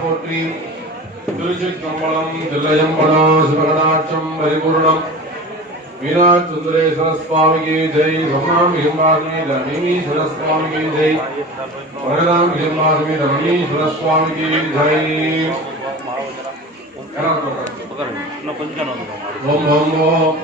போற்றி. திருச்சிற்றம்பலம். தில்லையம்பலம் சிவகடாட்சம் பரிபூர்ணம். மீனாட்சி சுந்தரேஸ்வர சுவாமிக்கு ஜெய். சம்மாம் ஹிம்பாஸ்மி தமீஸ்வர சுவாமிக்கு ஜெய். வரதாம் ஹிம்பாஸ்மி தமீஸ்வர சுவாமிக்கு ஜெய். ஓம் ஓம் ஓம்.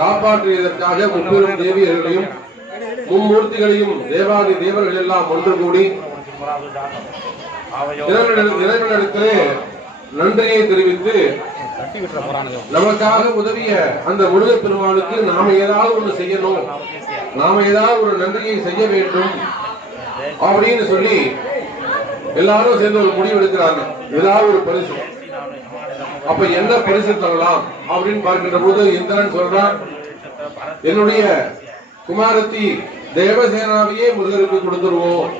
காப்பாற்றியதற்காக முப்பெரும் தேவியர்களையும் மும்மூர்த்திகளையும் தேவாதி தேவர்கள் எல்லாம் ஒன்று கூடி இறைவனிடத்திலே நன்றியை தெரிவித்து நமக்காக உதவிய அந்த முருகப் பெருமானுக்கு நாம ஏதாவது ஒண்ணு செய்யணும், நாம ஏதாவது ஒரு நன்றியை செய்ய வேண்டும் அப்படின்னு சொல்லி எல்லாரும் சேர்ந்து ஒரு முடிவு எடுக்கிறாங்க. ஏதாவது ஒரு பரிசு. அப்ப என்ன பரிசு தரலாம் அப்படின்னு பார்க்கின்ற போது இந்திரன் சொல்றான், என்னுடைய குமாரத்தி தேவசேனாவையே முருகருக்கு கொடுத்துருவோம்.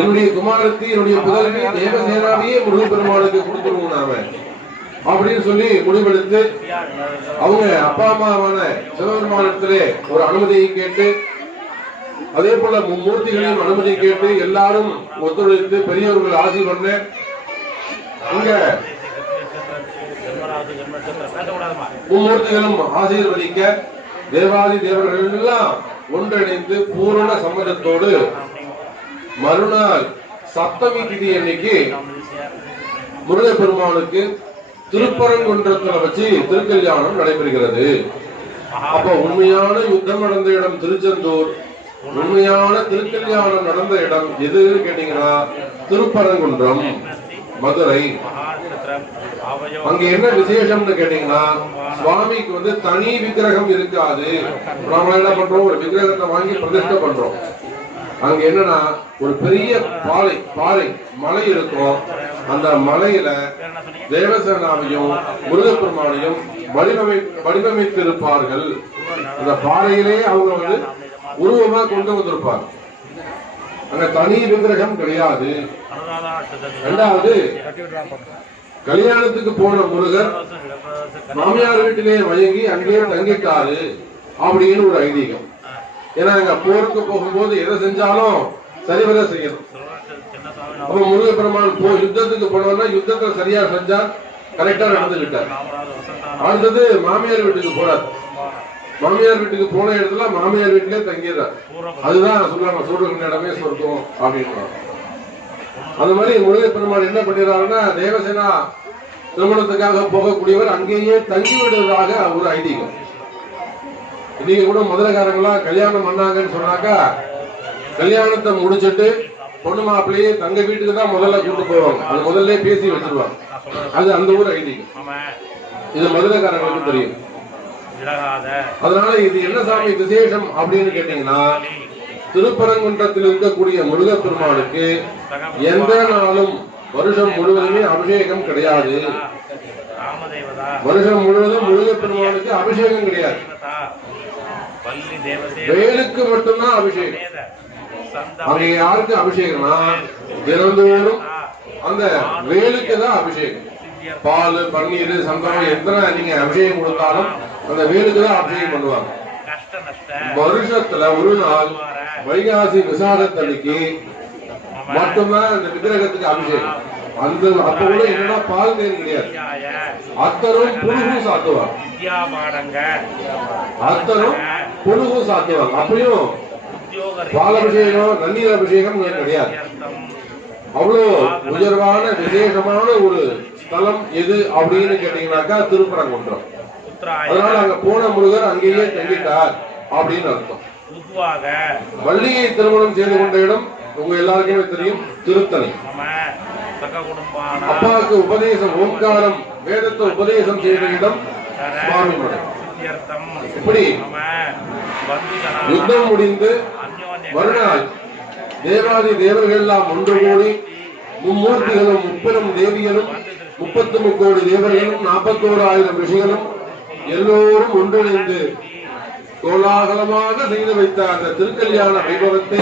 என்னுடைய குமாரத்தி என்னுடைய புதல்வி தேவசேனாவையே முருகப் பெருமானுக்கு கொடுத்துருவோம் நாம அப்படின்னு சொல்லி முடிவெடுத்து அவங்க அப்பா அம்மாவான சிவபெருமானத்திலே ஒரு அனுமதியை கேட்டு, அதே போல மும்மூர்த்திகளையும் அனுமதி கேட்டு எல்லாரும் ஒத்துழைத்து பெரியவர்கள் ஆசி பண்ண இங்க மும்மூர்த்திகளும் ஆசீர்வதிக்க தேவாதி தேவர்கள் எல்லாம் ஒன்றிணைந்து பூரண சம்மதத்தோடு மறுநாள் சப்தமி திதி அன்னைக்கு முருகப் பெருமானுக்கு திருப்பரங்குன்றத்துல வச்சு திருக்கல்யாணம் நடைபெறுகிறது. அப்ப உண்மையான யுத்தம் நடந்த இடம் திருச்செந்தூர், உண்மையான திருக்கல்யாணம் நடந்த இடம் எதுன்னு கேட்டீங்கன்னா திருப்பரங்குன்றம், மதுரை. அங்க என்ன விசேஷம்னு கேட்டீங்கன்னா சுவாமிக்கு தனி விக்கிரகம் இருக்காது. நாம என்ன பண்றோம், ஒரு விக்கிரகத்தை வாங்கி பிரதிஷ்டை பண்றோம். அங்க என்னன்னா ஒரு பெரிய பாறை மலை இருக்கும். அந்த மலையில தேவசேனாவையும் முருகப் பெருமானையும் வடிவமைத்திருப்பார்கள். அந்த பாறையிலே அவங்க உருவமா கொண்டு வந்திருப்பார். அங்க தனி விக்கிரகம் கிடையாது. இரண்டாவது, கல்யாணத்துக்கு போன முருகர் மாமியார் வீட்டிலே வழங்கி அங்கேயே தங்கிட்டாரு அப்படின்னு ஒரு ஐதீகம். ஏன்னா அங்க போருக்கு போகும்போது எதை செஞ்சாலும் சரிவர செய்யணும். அப்ப முருகப் பெருமான் யுத்தத்துக்கு போனோம்னா யுத்தத்தை சரியா செஞ்சா கரெக்டா நடந்துகிட்டார். அடுத்தது மாமியார் வீட்டுக்கு போறார். மாமியார் வீட்டுக்கு போன இடத்துல மாமியார் வீட்டிலே தங்கிடுறார். அதுதான் சொல்றாங்க சூடுகின்ற இடமே சொர்க்கம் அப்படின்னு. அந்த மாதிரி முருகப் பெருமான் என்ன பண்ணிடுறாருன்னா தேவசேனா திருமணத்துக்காக போகக்கூடியவர் அங்கேயே தங்கி விடுவதாக ஒரு ஐதீகம். இன்னைக்கு கூட முதலக்காரங்களாம் கல்யாணம் பண்ணாங்கன்னு சொன்னாக்கா கல்யாணத்தை முடிச்சுட்டு பொண்ணு மாப்பிள்ளையே தங்க வீட்டுக்கு தான் முதல்ல கூட்டு போவாங்க. அது முதல்ல பேசி வச்சிருவாங்க. அது அந்த ஊர் ஐதீகம். இது முதலக்காரங்களுக்கு தெரியும். அதனால இது என்ன சாமி விசேஷம் அப்படின்னு கேட்டீங்கன்னா திருப்பரங்குன்றத்தில் இருக்கக்கூடிய முருகப் பெருமானுக்கு எந்த நாளும் வருஷம் முழுவதுமே அபிஷேகம் கிடையாது. வருஷம் முழுவதும் முருகப் பெருமானுக்கு அபிஷேகம் கிடையாது. வேலுக்கு மட்டும்தான் அபிஷேகம். அங்க யாருக்கு அபிஷேகம்னா தினந்தோறும் அந்த வேலுக்கு தான் அபிஷேகம். பால், பன்னீர், சந்தனம் எத்தனை நீங்க அபிஷேகம் கொடுத்தாலும் அந்த வேலுக்கு தான் அபிஷேகம் பண்ணுவாங்க. வருஷத்துல ஒரு நாள் வைகாசி விசாகத்தன்னைக்கு மட்டும்தான் அந்த விக்கிரகத்துக்கு அபிஷேகம். அந்த அப்ப கூட என்னன்னா பால் தேன் கிடையாது. அத்தரும் புழுகும் சாத்துவாங்க. அத்தரும் புழுகும் சாத்துவாங்க. அப்பயும் பால் அபிஷேகம், நன்னீர் அபிஷேகம் கிடையாது. அவ்வளவு உயர்வான விசேஷமான ஒரு ஸ்தலம் எது அப்படின்னு கேட்டீங்கன்னாக்கா திருப்பரங்குன்றம். அதனால அங்க போன முருகர் அங்கேயே தங்கிட்டார் அப்படின்னு அர்த்தம். வள்ளியை திருமணம் செய்து கொண்ட இடம் உங்க எல்லாருக்குமே தெரியும், திருத்தணி. அப்பாவுக்கு உபதேசம், ஓம்காரம் வேதத்தை உபதேசம் செய்த இடம் சுவாமி மலை. இப்படி யுத்தம் முடிந்து மறுநாள் தேவாதி தேவர்கள் எல்லாம் ஒன்று கூடி மும்மூர்த்திகளும் முப்பெரும் தேவியரும் 33 கோடி தேவர்களும் 41,000 ரிஷிகளும் எல்லோரும் ஒன்றிணைந்து கோலாகலமாக செய்து வைத்த அந்த திருக்கல்யாண வைபவத்தை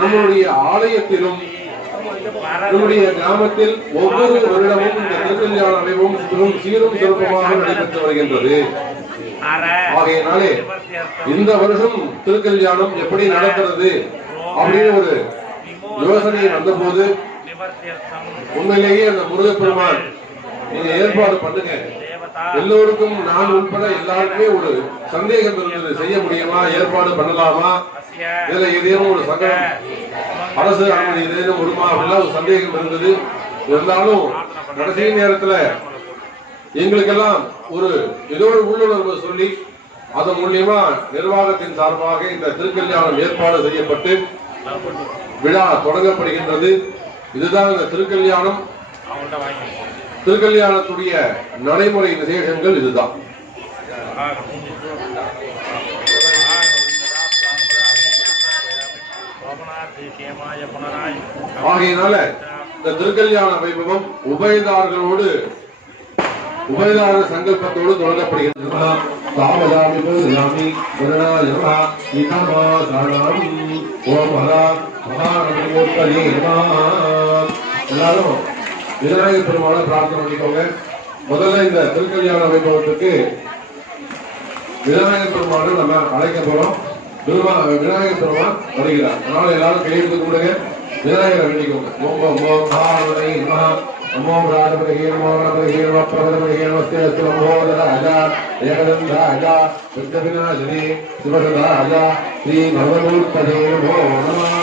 நம்முடைய ஆலயத்திலும் நம்முடைய கிராமத்தில் ஒவ்வொரு வருடமும் இந்த திருக்கல்யாண வைபவம் சீரும் சிறப்புமாக நடைபெற்று வருகின்றது. ஆகையினாலே இந்த வருஷம் திருக்கல்யாணம் எப்படி நடக்கிறது அப்படின்னு ஒரு யோசனை வந்த போது உண்மையிலேயே அந்த முருகப்பெருமான் நீங்க ஏற்பாடு பண்ணுங்க. எல்லோருக்கும் நான் உட்பட எல்லாருக்குமே ஒரு சந்தேகம் இருந்தது, செய்ய முடியுமா, ஏற்பாடு பண்ணலாமா, இதுல ஏதேனும் ஒரு சங்கம் அரசு அனுமதி ஏதேனும் வருமா அப்படிலாம் ஒரு சந்தேகம் இருந்தது. இருந்தாலும் கடைசி நேரத்துல எங்களுக்கெல்லாம் ஒரு ஏதோ ஒரு உள்ளுணர்வு சொல்லி அதன் மூலியமா நிர்வாகத்தின் சார்பாக இந்த திருக்கல்யாணம் ஏற்பாடு செய்யப்பட்டு விழா தொடங்கப்படுகின்றது. இதுதான் இந்த திருக்கல்யாணம். திருக்கல்யாணத்துடைய நடைமுறை விசேஷங்கள் இதுதான். ஆகையினால இந்த திருக்கல்யாண வைபவம் உபயதாரர்களோடு உபயதார சங்கல்பத்தோடு தொடங்கப்படுகிறது. எல்லாரும் விநாயகர் பெருமாளை பிரார்த்தனை பண்ணிக்கோங்க. முதல்ல இந்த திருக்கல்யாண வைபவத்துக்கு விநாயகர் பெருமாளை நம்ம அழைக்க போறோம். விநாயகர் பெருமாள் வருகிறார். அதனால எல்லாரும் கையெழுத்து கொடுங்க, விநாயகரை வேண்டிக்கோங்க. ஓம் ஓம் மகாவனை மகா ஓம் ராஜபதிகே நமோ கணபதிகே நமோ பிரபதபதிகே நமஸ்தே அஸ்து லம்போதராஜா ஏகதந்தாஜா விக்னவிநாசினி சிவசதாஜா ஸ்ரீ நவமூர்த்ததே நமோ நமः.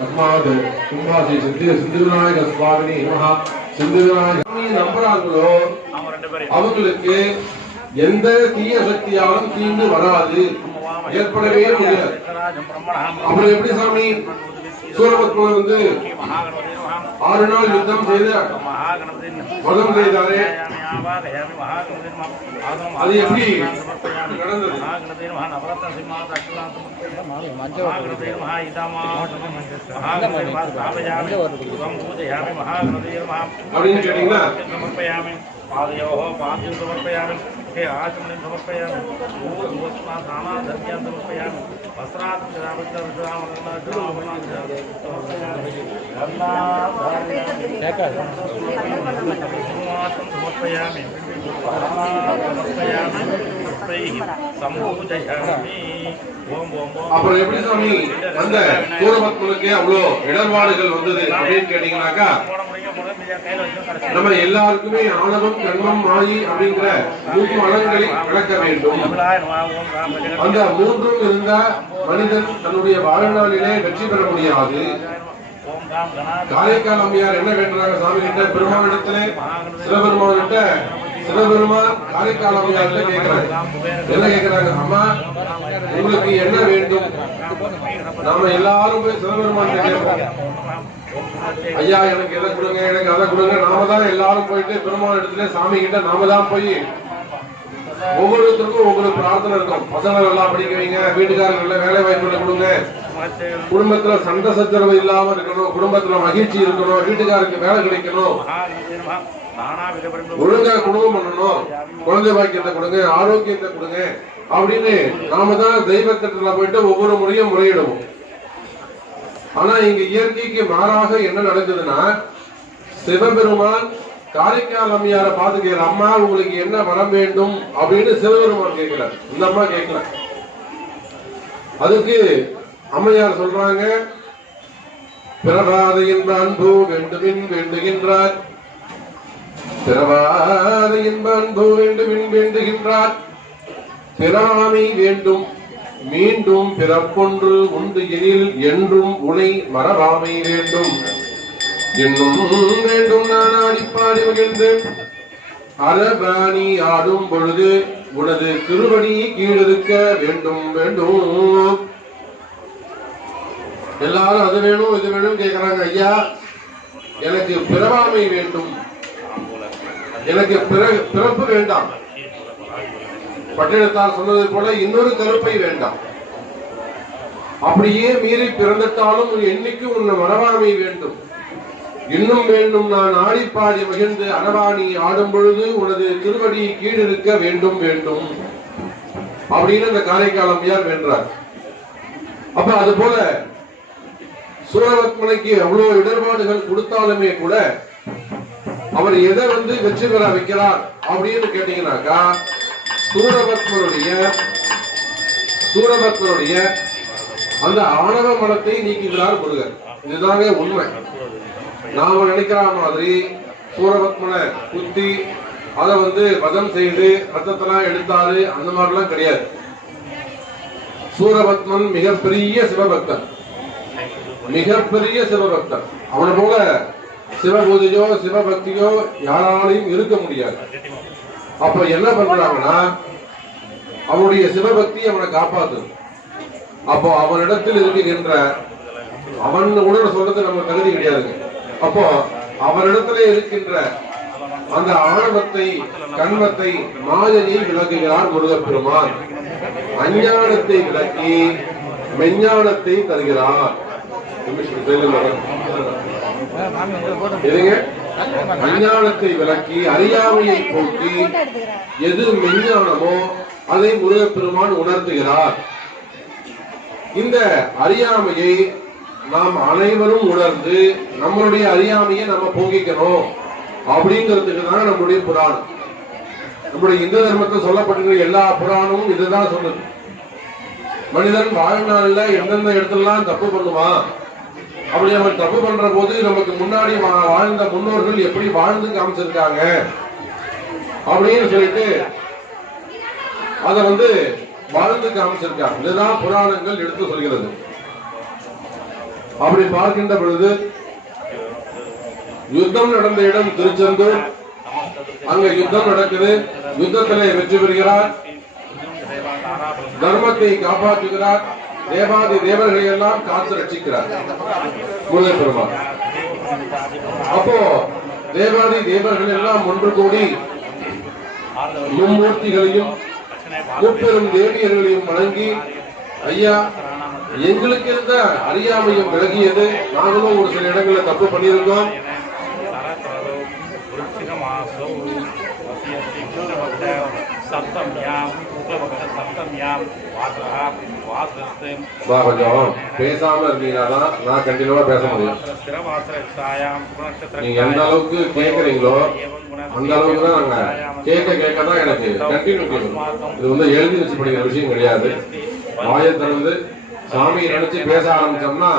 தஸ்மாத் கும்பாசி சித்திவிநாயக சுவாமினி நமः. சித்திவிநாயக நம்புறாங்களோ அவங்களுக்கு எந்த தீய சக்தியாலும் தீண்டு வராது, ஏற்படவே முடியாது. அப்புறம் எப்படி சாமி சூரபத்மன் வந்து 6 நாள் யுத்தம் செய்து வதம் செய்தாரே, அது எப்படி நடந்தது? அப்படின்னு கேட்டீங்கன்னா पादयोः पाद्यं समर्पयामि, हे आचमनं समर्पयामि, ऊर्ध्वस्माधानाधर्म्यां समर्पयामि, वस्त्रात् समर्पयामि, அப்புறம் எப்படி சாமி அந்த சூரபத்மனுக்கு அவ்வளோ இடர்பாடுகள் வந்தது அப்படின்னு கேட்டீங்கன்னாக்கா, நம்ம எல்லாருக்குமே ஆணவம் கர்மம் மாயி அப்படிங்கிற 3 அலங்களை விளக்க வேண்டும். அந்த 3ம் இருந்த மனிதன் தன்னுடைய வாழ்நாளிலே வெற்றி பெற முடியாது. காரைக்கால் அம்மையார் என்ன வேண்டாங்க சாமி கிட்ட, பெருமானிடத்திலே சிவபெருமானிட்ட சிவபெருமான் காரைக்கால் அம்மையார்ல கேட்கிறாங்க. என்ன கேட்கிறாங்க? அம்மா உங்களுக்கு என்ன வேண்டும்? நாம எல்லாரும் போய் சிவபெருமான் கேட்கிறோம், ஐயா எனக்கு எதை கொடுங்க, எனக்கு அதை கொடுங்க. நாம தான் எல்லாரும் போயிட்டு பெருமாள் இடத்துல சாமி கிட்ட நாம தான் போய் ஒவ்வொருத்தருக்கும் ஒவ்வொரு பிரார்த்தனை இருக்கும். பசங்களை எல்லாம் படிக்க வைங்க, வீட்டுக்காரர்கள் வேலை வாய்ப்புகளை கொடுங்க, குடும்பத்துல சண்டை சச்சரவு இல்லாம இருக்கணும், குடும்பத்துல மகிழ்ச்சி இருக்கணும், வீட்டுக்காரருக்கு வேலை கிடைக்கணும், ஒழுங்கா குடும்பம் பண்ணணும், குழந்தை பாக்கியத்தை கொடுங்க, ஆரோக்கியத்தை கொடுங்க அப்படின்னு நாம தான் தெய்வத்திட்டத்துல போயிட்டு ஒவ்வொரு முறையும் முறையிடுவோம். ஆனா இங்க இயற்கைக்கு மாறாக என்ன நடக்குதுன்னா, சிவபெருமான் காரைக்கால் அம்மையார பார்த்து கேட்கிற, அம்மா உங்களுக்கு என்ன வரம் வேண்டும் அப்படின்னு சிவபெருமான் கேட்கிறார். இந்த அம்மா கேட்கல. அதுக்கு அம்மையார் சொல்றாங்க, பிறவாத இன்ப அன்பு வேண்டுமின் வேண்டுகின்றார், பிறவாத இன்ப அன்பு வேண்டுமின் வேண்டுகின்றார், பிறவாமை வேண்டும் மீண்டும் பிறப்பொன்று உண்டு எனில் என்றும் உனை மறவாமை வேண்டும் என்னும் வேண்டும். நான் ஆடிப்பாடி மகிழ்ந்து அரபாணி ஆடும் பொழுது உனது திருவடி கீழிருக்க வேண்டும் வேண்டும். எல்லாரும் அது வேணும் இது வேணும் கேட்கிறாங்க. ஐயா எனக்கு பிறவாமை வேண்டும், எனக்கு பிறப்பு வேண்டாம். பட்டினத்தார் சொன்னது போல இன்னொரு கருப்பை வேண்டாம். அப்படியே மீறி பிறந்துட்டாலும் என்னைக்கு உன்னை மறவாமை வேண்டும், இன்னும் வேண்டும். நான் ஆடிப்பாடி மகிழ்ந்து அரவாணி ஆடும் பொழுது உனது திருவடி கீழிருக்க வேண்டும் வேண்டும் அப்படின்னு அந்த காரைக்கால் அம்மையார் வென்றார். அப்ப அது போல சூரபத்மனுக்கு அவ்வளவு இடர்பாடுகள் கொடுத்தாலுமே கூட அவர் எதை வெற்றி பெற வைக்கிறார் அப்படின்னு கேட்டீங்கன்னாக்கா, சூரபத்மனுடைய அந்த ஆணவ மனத்தை நீக்குகிறார் முருகர். இதுதாங்க உண்மை. நாம நினைக்கிற மாதிரி சூரபத்மனை குத்தி அதை வதம் செய்து ரத்தத்தெல்லாம் எடுத்தாரு அந்த மாதிரிலாம் கிடையாது. சூரபத்மன் மிகப்பெரிய சிவபக்தன், மிகப்பெரிய சிவபக்தன். அவனை போல சிவபூஜையோ சிவபக்தியோ யாராலையும் இருக்க முடியாது. அப்ப என்ன பண்றாங்கன்னா அவனுடைய சிவபக்தி அவனை காப்பாத்து. அப்போ அவனிடத்தில் இருக்குகின்ற அவன் உடனே சொல்றது நம்ம தகுதி கிடையாதுங்க. அப்போ அவனிடத்திலே இருக்கின்ற அந்த ஆணவத்தை கண்மத்தை மாயையை விளக்குகிறார் முருகப்பெருமான். அஞ்ஞானத்தை விளக்கி மெஞ்ஞானத்தை தருகிறார். அஞ்ஞானத்தை விளக்கி அறியாமையை போக்கி எது மெஞ்ஞானமோ அதை முருகப்பெருமான் உணர்த்துகிறார். இந்த அறியாமையை நாம் அனைவரும் உணர்ந்து நம்மளுடைய அறியாமையை நம்ம போக்கிக்கணும் அப்படிங்கிறதுக்கு தான் நம்முடைய புராணம். நம்முடைய இந்து தர்மத்தில் சொல்லப்பட்டிருக்கிற எல்லா புராணமும் இதுதான் சொல்லுது. மனிதன் வாழ்நாள்ல எந்தெந்த இடத்துலாம் தப்பு பண்ணுவான், அப்படி அவன் தப்பு பண்ற போது நமக்கு முன்னாடி வாழ்ந்த முன்னோர்கள் எப்படி வாழ்ந்து காமிச்சிருக்காங்க அப்படின்னு சொல்லிட்டு அதை வாழ்ந்து காமிச்சிருக்காங்க. இதுதான் புராணங்கள் எடுத்து சொல்கிறது. அப்படி பார்க்கின்ற பொழுது யுத்தம் நடந்த இடம் திருச்செந்தூர். அங்க யுத்தம் நடக்குது. யுத்தத்திலே வெற்றி பெறுகிறார், தர்மத்தை காப்பாற்றுகிறார், தேவாதி தேவர்களை எல்லாம் காத்து ரட்சிக்கிறார் முருகப்பெருமான். அப்போ தேவாதி தேவர்கள் எல்லாம் ஒன்று கூடி மும்மூர்த்திகளையும் முப்பெரும் தேவியர்களையும் வழங்கி, ஐயா எங்களுக்கு இருந்த அறியாமையும் விலகியது, நாங்களும் ஒரு சில இடங்களில் தப்பு பண்ணியிருக்கோம். கொஞ்சம் பேசாம இருந்தீங்கன்னா நான் கண்டினியூவா பேச முடியும். நீங்க எந்த அளவுக்கு கேட்கறீங்களோ அந்த அளவுக்கு தான் நாங்க கேட்க தான் எனக்கு கண்டினியூ. இது எழுதி வச்சு படிக்கிற விஷயம் கிடையாது. வாயை திறந்து சாமியை நினைச்சு பேச ஆரம்பிச்சோம்னா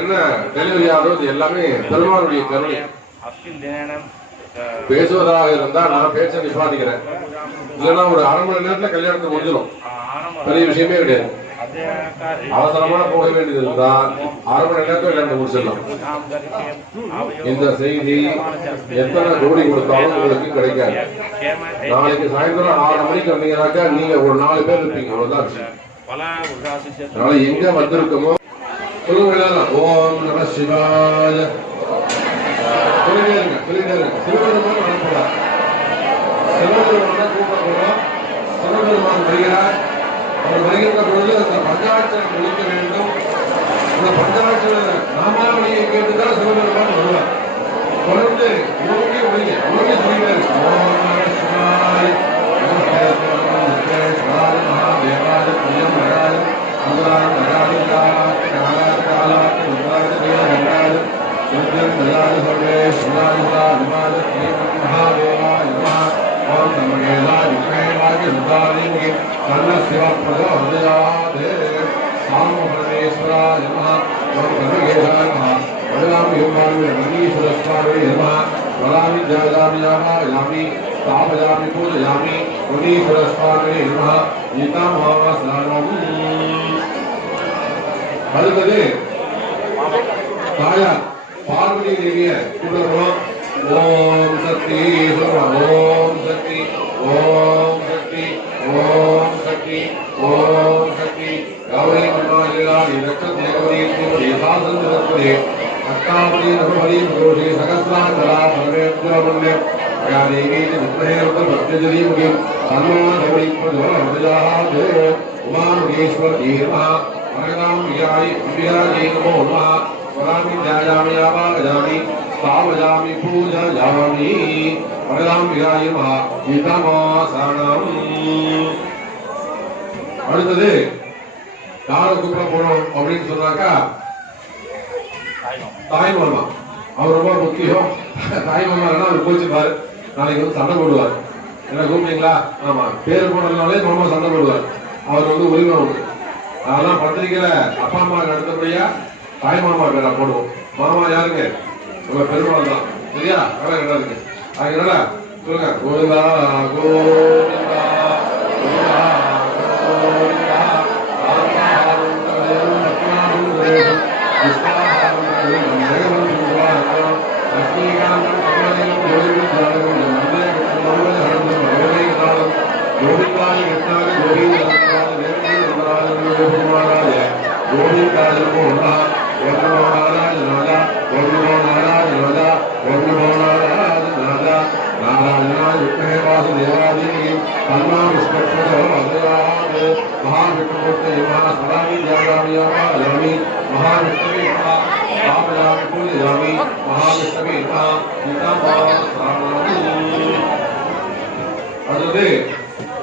என்ன டெலிவரி ஆகுறது எல்லாமே பெருமாளுடைய கருணை. பேசுவதாக இருந்தா நான் பேச்ச நிப்பாட்டிக்கிறேன், இல்லைன்னா ஒரு அரை மணி நேரத்துல கல்யாணத்தை முடிஞ்சிடும். பெரிய விஷயமே கிடையாது. அவசரமா போக வேண்டியது இருந்தா அரை மணி நேரத்துல கல்யாணத்தை முடிச்சிடலாம். இந்த செய்தி எத்தனை கோடி கொடுத்தாலும் உங்களுக்கு கிடைக்காது. நாளைக்கு சாயந்தரம் 6 மணிக்கு வந்தீங்கன்னாக்கா நீங்க ஒரு 4 பேர் இருப்பீங்க, அவ்வளவுதான் விஷயம். அதனால எங்க வந்திருக்கோமோ சொல்லுங்க. ஓம் நம சிவாய சிவபெருமான் அனுப்புகிறார். சிவபெருமான கூட்டக்கூடம் சிவபெருமான் வருகிறார். அவர் வருகின்ற பொழுது அந்த பஞ்சாட்சரம் ஒழிக்க வேண்டும். அந்த பஞ்சாட்சர நாமாவளியை கேட்டுதான் சிவபெருமான் வருவார். தொடர்ந்து ஒழுங்கி சொல்லிட்டாரு. ஓம் நம சிவாய தாபயாமி பூஜயாமி முனீஸ்வரஸ்வாமியே நமஹ. கீதாமாவாசனம். அடுத்தது தாயார் பார்வதி தேவிய கூப்பிடுறோம். ஓம் சக்தி ஓம் சக்தி ஓம் சக்தி ஓம் சக்தி ஓம் சக்தி கௌரி மன்னாலிலாடி ரக்ஷதே கௌரி தேவி சாசந்தரத்ரே அஷ்டாவதி நவபரி புரோஷி சகஸ்ராந்தரா பரமேந்திரமன்ய யாதேவி வித்மஹேரத பத்மஜலீமுகி சன்மாதேவி பிரஜோதயாதே உமானுகேஸ்வரி நமஹ. வரதாம் வியாயி வியாயி நமோ நமஹ. வராமி ஜாயாமி ஆவாகஜாமி ஸ்தாவஜாமி பூஜயாமி. வரதாம் வியாயி நமஹ. கீதாமாசனம். அடுத்தது யாரை கூப்பிட போறோம் அப்படின்னு சொன்னாக்கா தாய் மாமா. அவர் ரொம்ப முக்கியம். தாய் மாமா அவர் கோச்சிப்பாரு, நாளைக்கு சண்டை போடுவார். என்ன கூப்பிட்டீங்களா? ஆமா, பேர் போனதுனாலே மாமா சண்டை போடுவார். அவர் வந்து உரிமை உண்டு. அதெல்லாம் பத்திரிக்கையில அப்பா அம்மாவுக்கு அடுத்தபடியா தாய் மாமா பேரா போடுவோம். மாமா யாருங்க? நம்ம பெருமாள் தான். சரியா? வேலை கிடையாது. அதனால சொல்லுங்க, கோவிந்தா கோவிந்தா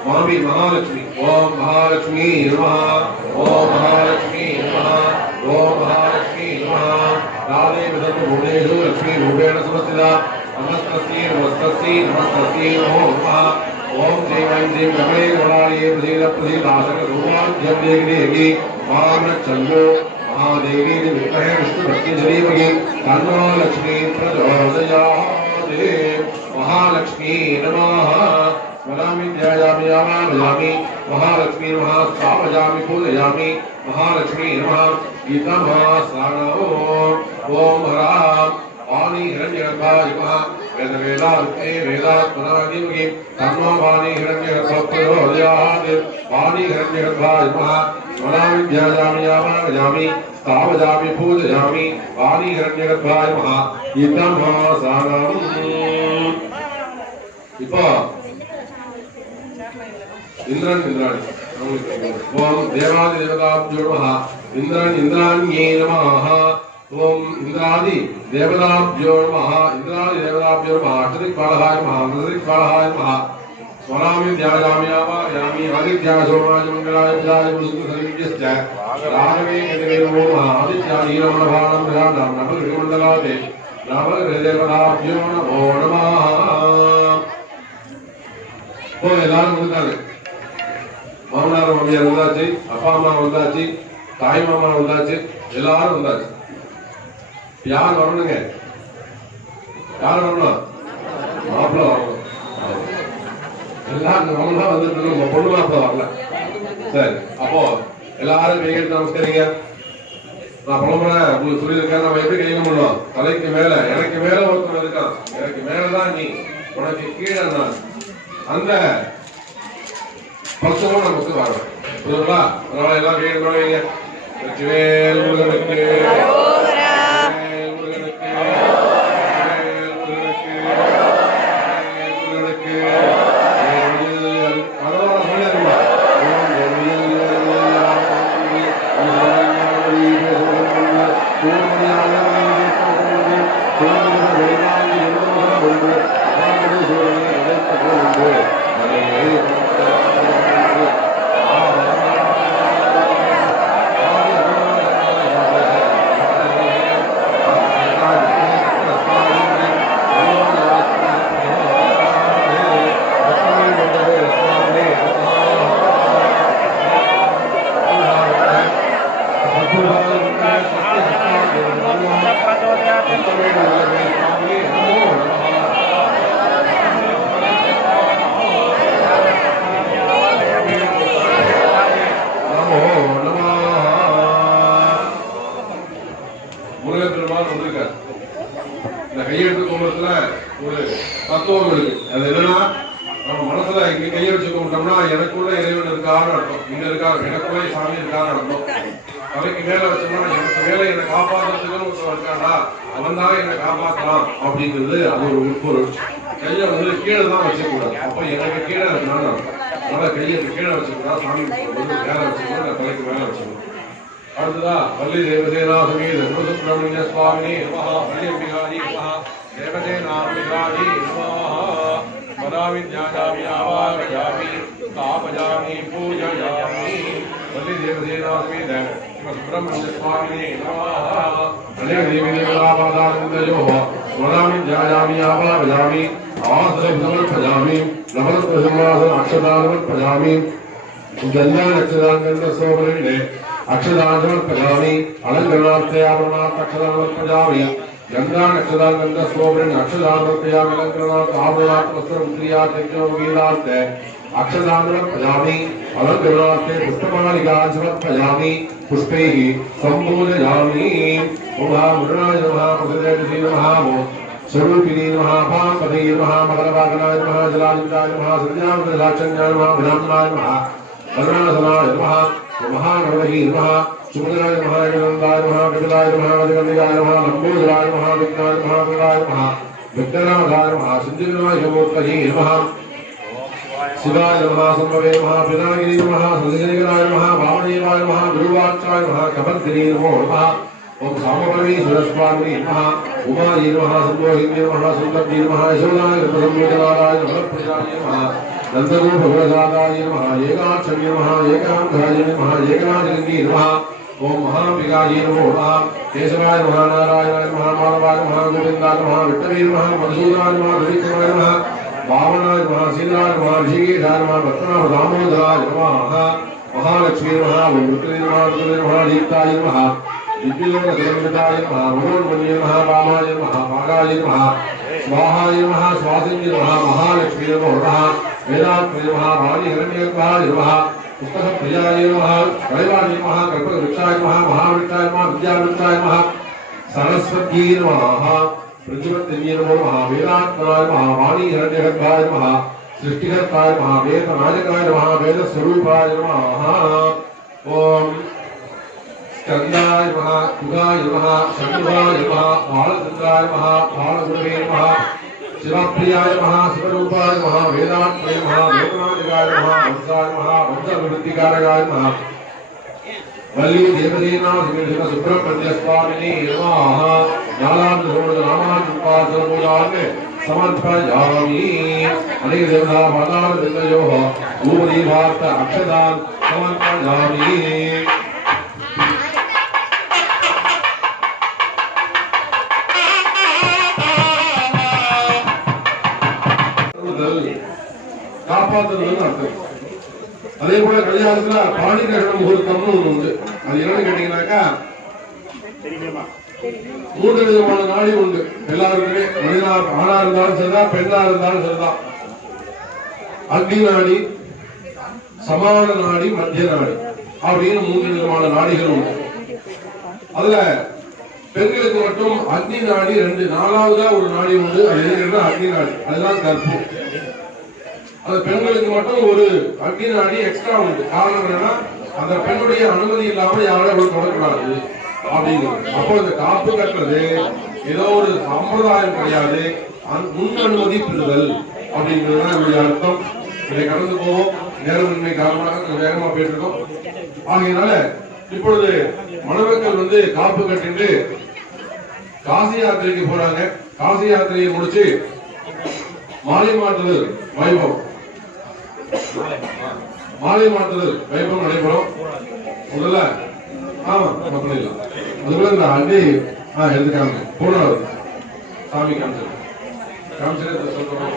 மாமி மகாலட்சுமி. ஓம் மகாலட்சுமி நமஹ. ஓம் மகாலட்சுமி நமஹ. ஓம் மகாலட்சுமி நமஹ. ராதே விதத்து பூதேஷு லட்சுமி ரூபேண சமஸ்திதா. நமஸ்தஸ்யை நமஸ்தஸ்யை நமஸ்தஸ்யை நமோ நமஹ. ஓம் ஜெய் ஐம் ஜெய் கமலே கமலாலயே பிரசீத பிரசீதாசக ரூபாத்யம் தேகி மாமச்சந்தோ महादेवी विद्महे विष्णुभक्तिधरीमहि तन्नो लक्ष्मी प्रचोदयात्। महालक्ष्मी नमः। स्मरामि ध्यायामि यामामि महालक्ष्मी नमः। स्थापयामि पूजयामि महालक्ष्मी नमः। गीतामहास्नानो ओम ह्रां वाणी हिरण्यगर्भाय नमः। वेदवेदान्ते वेदात्मनादिमहि तन्नो वाणी हिरण्यगर्भप्रचोदयात्। वाणी हिरण्यगर्भाय नमः। स्मरामि ध्यायामि यामामि स्थापयामि पूजयामि वाणी हिरण्यगर्भाय नमः। गीतामहास्नानम्। இப்போ इंद्रन इंद्राणी ओम देवादि देवताभ्यो नमः। इंद्रन इंद्राण्ये नमः। ओम इंद्रादि देवताभ्यो नमः। इंद्रादि देवताभ्यो नमः। अष्टदिक्पालकाय नमः। अष्टदिक्पालकाय नमः। स्मरामि ध्यायामि यामामि आदित्याय सोमाय मंगलाय बुधाय विष्णुसर्वज्ञश्च राघवे केतवे नमो नमः। आदित्याय नीलमणभानं भयानां नवग्रहमण्डलाते नवग्रहदेवताभ्यो नमो नमः। எல்லாரும் வந்துட்டாங்க. மாமனார் மாமியார் வந்தாச்சு, அப்பா அம்மா வந்தாச்சு, தாய் மாமா வந்தாச்சு, எல்லாரும் வந்தாச்சு. யார் வரணுங்க? யார் வரணும்? மாப்பிள்ள வரணும். எல்லாரும் மாமனா வந்துட்டு பொண்ணு மாப்பிள்ள வரல. சரி, அப்போ எல்லாரும் கையெழுத்து நமஸ்கரிங்க. நான் புலம்புறேன் உங்களுக்கு சொல்லியிருக்கேன். நம்ம எப்படி கையில பண்ணலாம்? தலைக்கு மேல, எனக்கு மேல ஒருத்தர் இருக்கான். எனக்கு மேலதான் நீ, உனக்கு கீழே நான். அந்த பக்குவம் நமக்கு வரணும். புரியுங்களா? அதனால எல்லாம் கையெழுத்து பண்ணுவீங்க. வெற்றிவேல் முருகனுக்கு. கையெழுத்து கும்பத்துல ஒரு தத்துவம் இருக்கு. அது என்னன்னா, நம்ம மனசுல இங்க கையை வச்சு கும்பிட்டோம்னா எனக்குள்ள இறைவன் இருக்கான்னு அர்த்தம். இங்க இருக்கா, எனக்குள்ள சாமி இருக்கான்னு அர்த்தம். தலைக்கு மேல வச்சோம்னா எனக்கு மேல என்னை காப்பாற்றுறதுக்குன்னு ஒருத்தர் இருக்காடா, அவன் தான் என்னை காப்பாற்றலாம் அப்படிங்கிறது. அது ஒரு உட்பொருள். கையை வந்து கீழே தான் வச்சுக்கூடாது. அப்ப எனக்கு கீழே இருக்கணும்னு அர்த்தம். அதனால கையை கீழே வச்சுக்கூடாது. சாமி மேல வச்சுக்கணும், தலைக்கு மேல வச்சுக்கணும். அடுத்ததா வள்ளி தேவசேனா சமேத சுப்பிரமணிய சுவாமினே நமஹ. வள்ளி அம்பிகாஜி நமஹ. தேவசேனாம்பிகாஜி நமஹ. பராமி த்யாயாமி ஆவாகயாமி ஸ்தாபயாமி பூஜயாமி. வள்ளி தேவசேனா சமேத சுப்பிரமணிய சுவாமினே நமஹ. வள்ளி தேவி தேவதாபாதானந்தயோஹ. பராமி த்யாயாமி ஆவாகயாமி ஆசனம் சமர்ப்பயாமி नवरत्नसिंहासन अक्षदानमर्पयामि गन्धानक्षदानगन्धसोमरिणे अक्षदानमर्पयामि अलङ्करणार्थे आभरणार्थ अक्षदानमर्पयामि गन्धानक्षदानगन्धसोमरिणे अक्षदानमर्पयामि अलङ्करणार्थ आभरणार्थ वस्त्रमुद्रियार्थे यज्ञोपवीतार्थे अक्षदानमर्पयामि अलङ्करणार्थे पुष्पमालिकां समर्पयामि पुष्पैः सम्पूजयामि ओम मुद्राय नमः मुद्राय नमः स्वरूपिणी नमः पांपते नमः मकरवागनाय नमः जलालिताय नमः संज्ञावदलाक्षण्याय नमः ब्रह्मणाय नमः वरुणासनाय नमः महागणपति नमः सुभद्राय नमः नंदाय नमः विकलाय नमः वजगन्धिकाय नमः लंबोदराय नमः विघ्नाय नमः विकलाय नमः विघ्ननाथाय नमः सिद्धिविनाय मूर्तये नमः शिवाय नमः संभवे नमः पिनागिनी नमः संसिगराय नमः वामदेवाय नमः गुरुवाचाय नमः कबर्दिनी नमो नमः ओम सामपरमी सुरस्वामी नमः उमायै नमः संभोहिनी नमः सुंदरी नमः यशोदाय प्रसन्ननाराय नमः प्रियाय नमः नंदगोप भगवदाय नमः एकाक्षमी नमः एकांगाय नमः एकनाथलिंगी नमः ओम महापिकायै नमो नमः केशवाय नमः नारायणाय नमः माधवाय नमः गोविंदाय नमः विष्णवे नमः मधुसूदनाय नमः त्रिविक्रमाय नमः वामनाय नमः सीताय नमः ऋषिकेशाय नमः पद्मनाभ दामोदराय नमः महालक्ष्मी नमः वृत्रे नमः दीप्ताय नमः दिव्यलोकधर्मदाय नमः मनोन्मन्ये नमः वामाय नमः भागाय नमः स्वाहाय नमः स्वासिन्ये नमः महालक्ष्मी नमो नमः वेदात्रे नमः वाणी हिरण्यगर्भाय नमः पुस्तकप्रियाय नमः कलैवाणी नमः कल्पवृक्षाय नमः महावृक्षाय नमः विद्यावृक्षाय नमः सरस्वती नमः प्रज्वलदेवी नमो नमः वेदात्माय नमः वाणी हिरण्यगर्भाय नमः सृष्टिकर्ताय नमः वेदनायकाय नमः वेदस्वरूपाय नमः ओम स्कंदाय नमः युगाय नमः शंभुवाय नमः बालचंद्राय नमः बालगुरवे नमः शिवप्रियाय नमः शिवरूपाय नमः वेदांताय नमः लोकनाथकाय नमः वंशाय नमः वंशवृद्धिकारकाय नमः वल्ली देवसेना श्री सुब्रह्मण्य स्वामिने नमः नालांतरोणामांपादपूजान् समर्पयामि अनेक देवता पादार बिंदयोः ऊपरीभार्थ अक्षदान् समर्पयामि காப்பாற்றுறதுன்னு அர்த்தம். அதே போல கல்யாணத்துல பாணிகிரகண முகூர்த்தம்னு ஒண்ணு உண்டு. அது என்னன்னு கேட்டீங்கன்னாக்கா 3 விதமான நாடி உண்டு எல்லாருக்குமே. மனிதா ஆணா இருந்தாலும் சரிதான், பெண்ணா இருந்தாலும் சரிதான். அக்னி நாடி, சமான நாடி, மத்திய நாடி அப்படின்னு 3 விதமான நாடிகள் உண்டு. அதுல பெண்களுக்கு மட்டும் அக்னி நாடி 2, 4வதா ஒரு நாடி உண்டு. அது என்ன அக்னி நாடி, அதுதான் கற்பு. அந்த பெண்களுக்கு மட்டும் ஒரு அக்னி நாடி எக்ஸ்ட்ரா உண்டு. காரணம் என்னன்னா அந்த பெண்ணுடைய அனுமதி இல்லாம யாரும் அவள் தொடக்கூடாது அப்படிங்கிறது. அப்போ இந்த காப்பு கட்டுறது ஏதோ ஒரு சம்பிரதாயம் கிடையாது, முன் அனுமதி பெறுதல் அப்படிங்கிறதுதான் என்னுடைய அர்த்தம். இதை கடந்து போவோம், நேரமின்மை காரணமாக வேகமா போயிட்டு இருக்கோம். ஆகையினால இப்பொழுது மணமக்கள் காப்பு கட்டிட்டு காசி யாத்திரைக்கு போறாங்க. காசி யாத்திரையை முடிச்சு மாலை மாற்றுதல் வைபவம் நடைபெறும். முதல்ல ஆமா பண்ணிடலாம். அதுக்குள்ள இந்த அண்டி எடுத்துக்காங்க போனாரு சாமி காமிச்சு சொல்றோம்.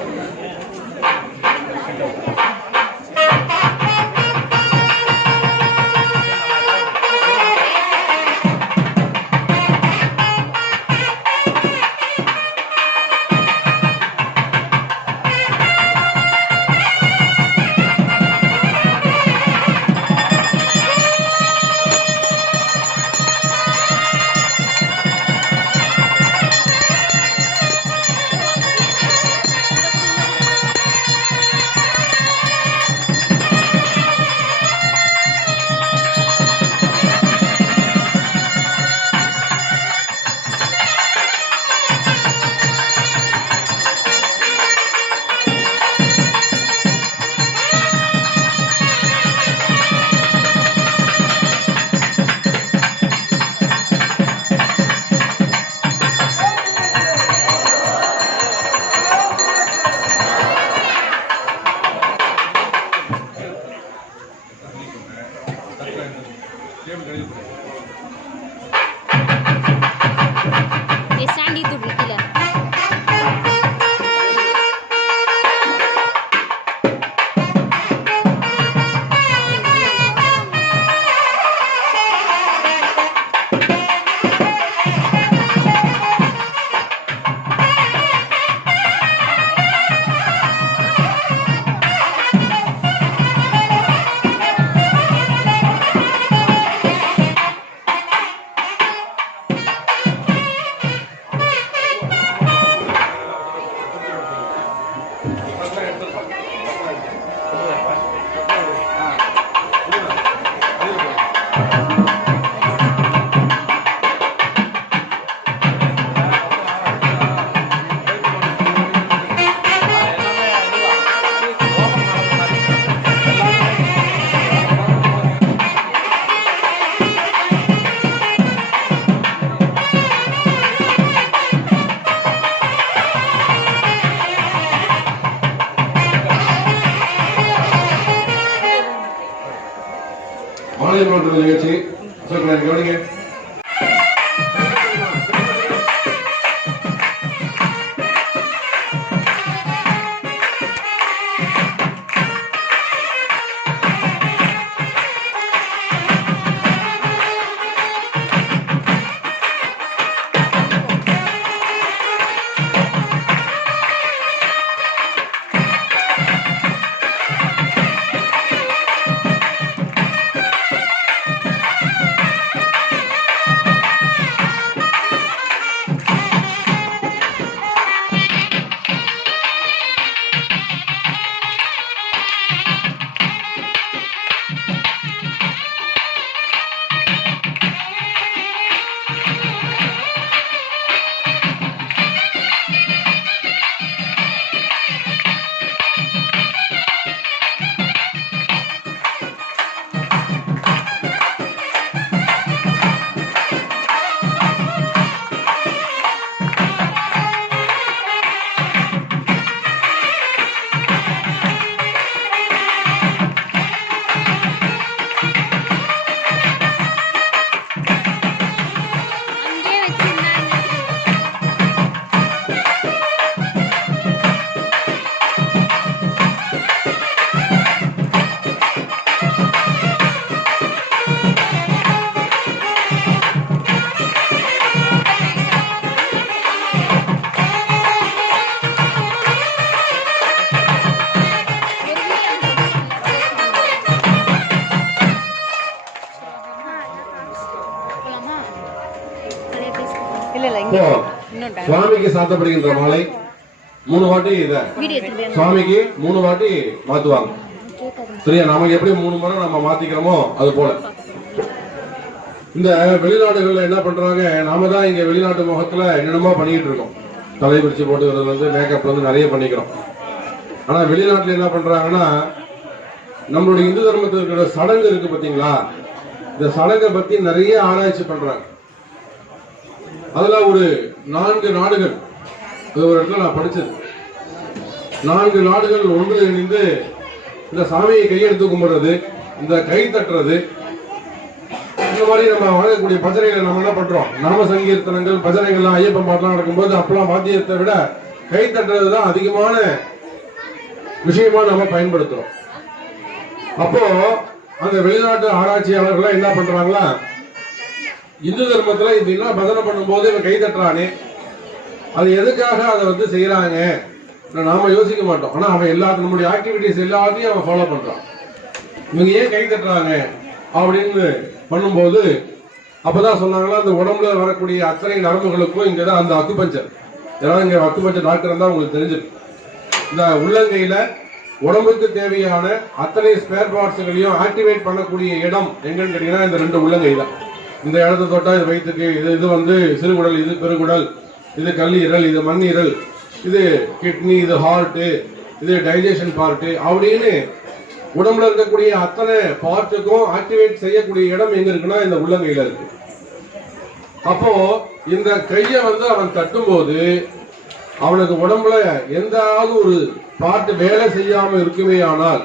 மாலை மாற்ற நிகழ்ச்சி கவனிங்க. சுவாமிக்கு சாத்தப்படுகின்ற மாலை 3 வாட்டி இத சுவாமிக்கு 3 வாட்டி மாத்துவாங்க. சரியா? நமக்கு எப்படி 3 முறை நம்ம மாத்திக்கிறோமோ அது போல இந்த வெளிநாடுகள்ல என்ன பண்றாங்க, நாம தான் இங்க வெளிநாட்டு முகத்துல என்னென்னமோ பண்ணிட்டு இருக்கோம். தலை பிடிச்சு போட்டுக்கிறது வந்து மேக்கப் வந்து நிறைய பண்ணிக்கிறோம். ஆனா வெளிநாட்டுல என்ன பண்றாங்கன்னா, நம்மளுடைய இந்து தர்மத்தில் இருக்கிற சடங்கு இருக்கு பாத்தீங்களா, இந்த சடங்கை பத்தி நிறைய ஆராய்ச்சி பண்றாங்க. அதுல ஒரு 4 நாடுகள், ஒரு இடத்துல நான் படிச்சது, 4 நாடுகள் ஒன்று இணைந்து இந்த சாமியை கையெடுத்து கும்பிடுறது, இந்த கை தட்டுறது, இந்த மாதிரி நம்ம வழங்கக்கூடிய பஜனைகளை நம்ம என்ன பண்றோம், நாம சங்கீர்த்தனங்கள் பஜனைகள்லாம் ஐயப்பன் பாட்டெல்லாம் நடக்கும்போது அப்பெல்லாம் வாத்தியத்தை விட கை தட்டுறது தான் அதிகமான விஷயமா நம்ம பயன்படுத்துறோம். அப்போ அந்த வெளிநாட்டு ஆராய்ச்சியாளர்கள் என்ன பண்றாங்களா, இந்து தர்மத்துல இதெல்லாம் பஜனை பண்ணும்போது இவன் கை தட்டுறானே, அது எதுக்காக அதை வந்து செய்யறாங்க நாம யோசிக்க மாட்டோம். ஆனா அவன் எல்லாத்தையும் நம்முடைய ஆக்டிவிட்டிஸ் எல்லாத்தையும் அவன் ஃபாலோ பண்றான். இவங்க ஏன் கை தட்டுறாங்க அப்படின்னு பண்ணும்போது அப்பதான் சொன்னாங்களா, அந்த உடம்புல வரக்கூடிய அத்தனை நரம்புகளுக்கும் இங்கதான் அந்த அக்குபஞ்சர், ஏதாவது இங்க அக்குபஞ்சர் டாக்டர் இருந்தா உங்களுக்கு தெரிஞ்சிருக்கு. இந்த உள்ளங்கையில உடம்புக்கு தேவையான அத்தனை ஸ்பேர் பார்ட்ஸ்களையும் ஆக்டிவேட் பண்ணக்கூடிய இடம் எங்கன்னு கேட்டீங்கன்னா இந்த 2 உள்ளங்கை தான். இந்த இடத்தை தொட்டா இது வயிற்றுக்கு, இது வந்து சிறுகுடல், இது பெருகுடல், இது கல்லீரல், இது மண்ணீரல், இது கிட்னி, இது ஹார்ட், இது டைஜஷன் பார்ட் அப்படின்னு உடம்புல இருக்கக்கூடிய அத்தனை பார்ட்டுக்கும் ஆக்டிவேட் செய்யக்கூடிய இடம் எங்க இருக்குன்னா இந்த உள்ளங்கையில இருக்கு. அப்போ இந்த கையை வந்து அவன் தட்டும் போது அவனுக்கு உடம்புல எந்தாவது ஒரு பார்ட் வேலை செய்யாம இருக்குமே ஆனால்,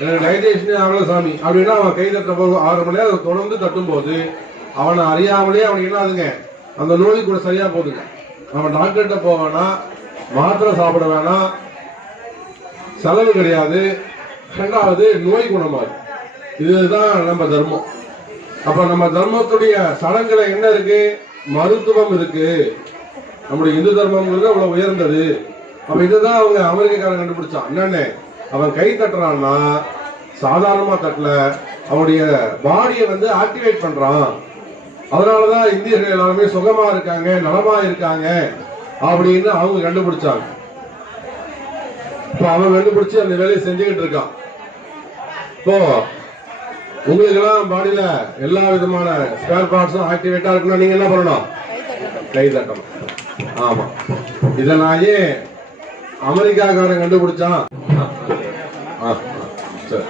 எனக்கு டைஜஷனே ஆகல சாமி அப்படின்னா அவன் கை தட்ட போது 6 மணி நேரம் தொடர்ந்து தட்டும் போது அவனை அறியாமலே அவனுக்கு என்ன ஆகுதுங்க, அந்த நோய் கூட சரியா போகுதுங்க. அவன் டாக்டர்கிட்ட போவானா, மாத்திரை சாப்பிட வேணாம், செலவு கிடையாது, 2வது நோய் குணமாகும். இதுதான் நம்ம தர்மம். அப்ப நம்ம தர்மத்துடைய சடங்குல என்ன இருக்கு, மருத்துவம் இருக்கு. நம்முடைய இந்து தர்மம்ங்கிறது அவ்வளவு உயர்ந்தது. அப்ப இதுதான் அவங்க அமெரிக்காரன் கண்டுபிடிச்சான். என்னன்னு, அவன் கை தட்டுறான்னா சாதாரணமா தட்டல, அவனுடைய பாடியை வந்து ஆக்டிவேட் பண்றான். அதனாலதான் இந்தியர்கள் எல்லாருமே சுகமா இருக்காங்க, நலமா இருக்காங்க அப்படின்னு அவங்க கண்டுபிடிச்சாங்க. இப்ப அவன் கண்டுபிடிச்சு அந்த வேலையை செஞ்சுக்கிட்டு இருக்கான். இப்போ உங்களுக்கு எல்லாம் பாடியில எல்லா விதமான ஸ்பேர் பார்ட்ஸும் ஆக்டிவேட்டா இருக்குன்னா நீங்க என்ன பண்ணணும், கை தட்டணும். ஆமா, இத நான் ஏன் அமெரிக்காக்காரன் கண்டுபிடிச்சான். சரி,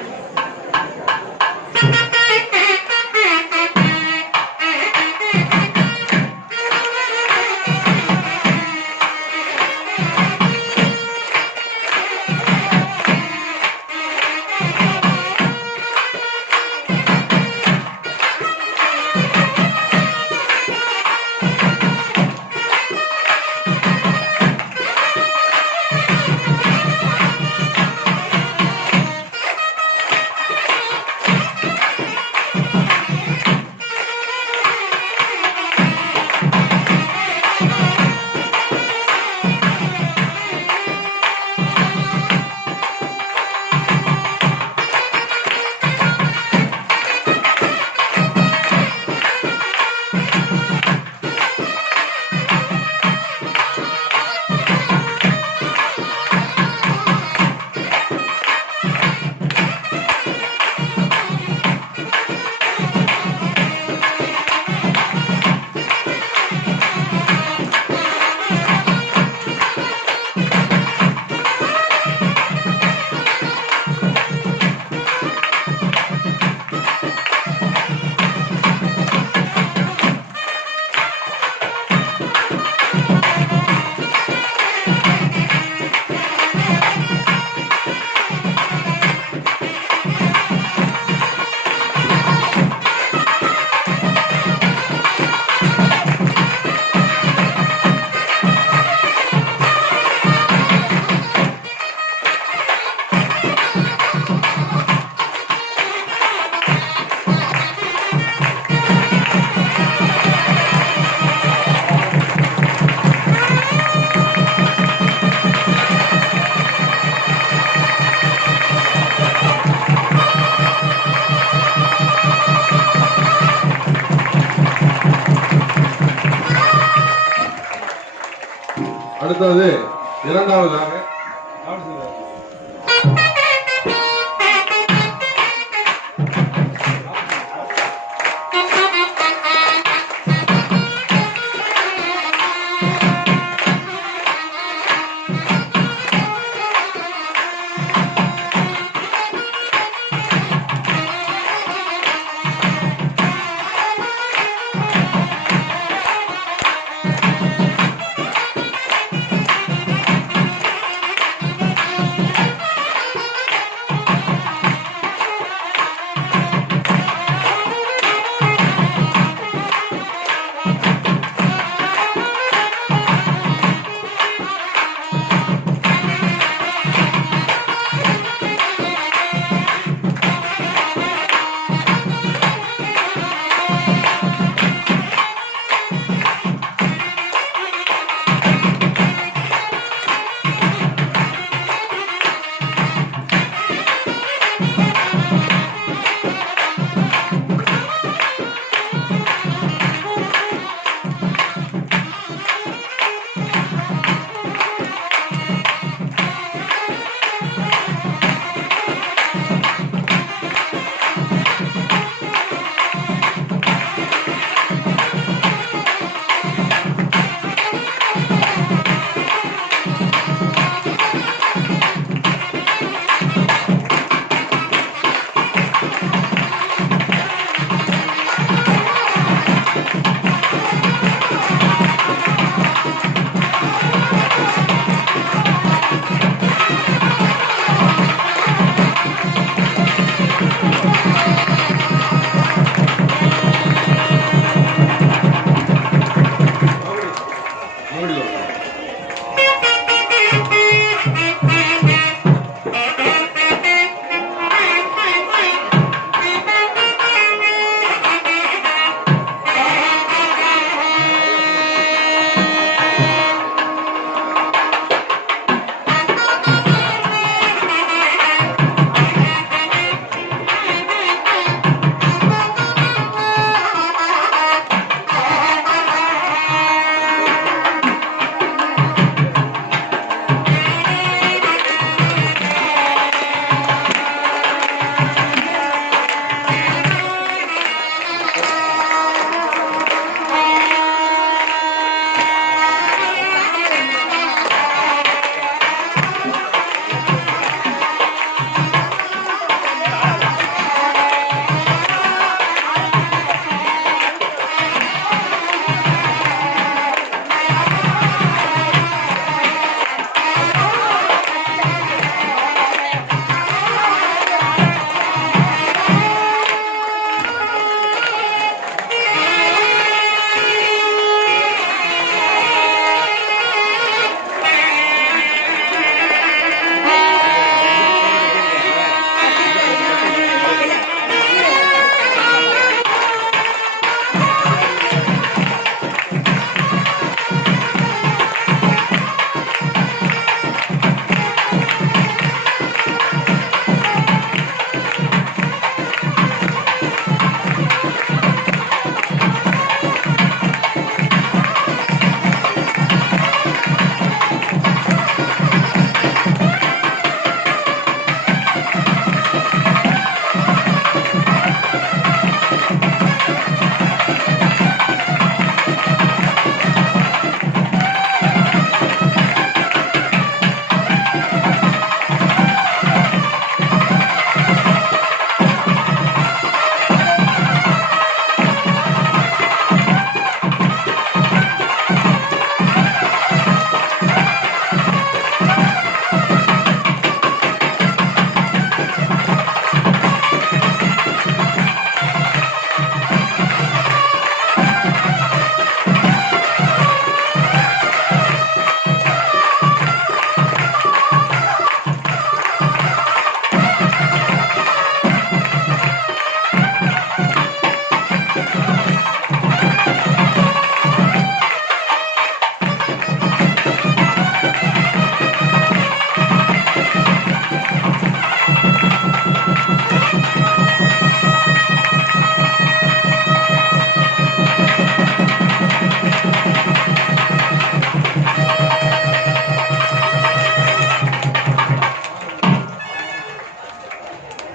அடுத்தது இரண்டாவதாக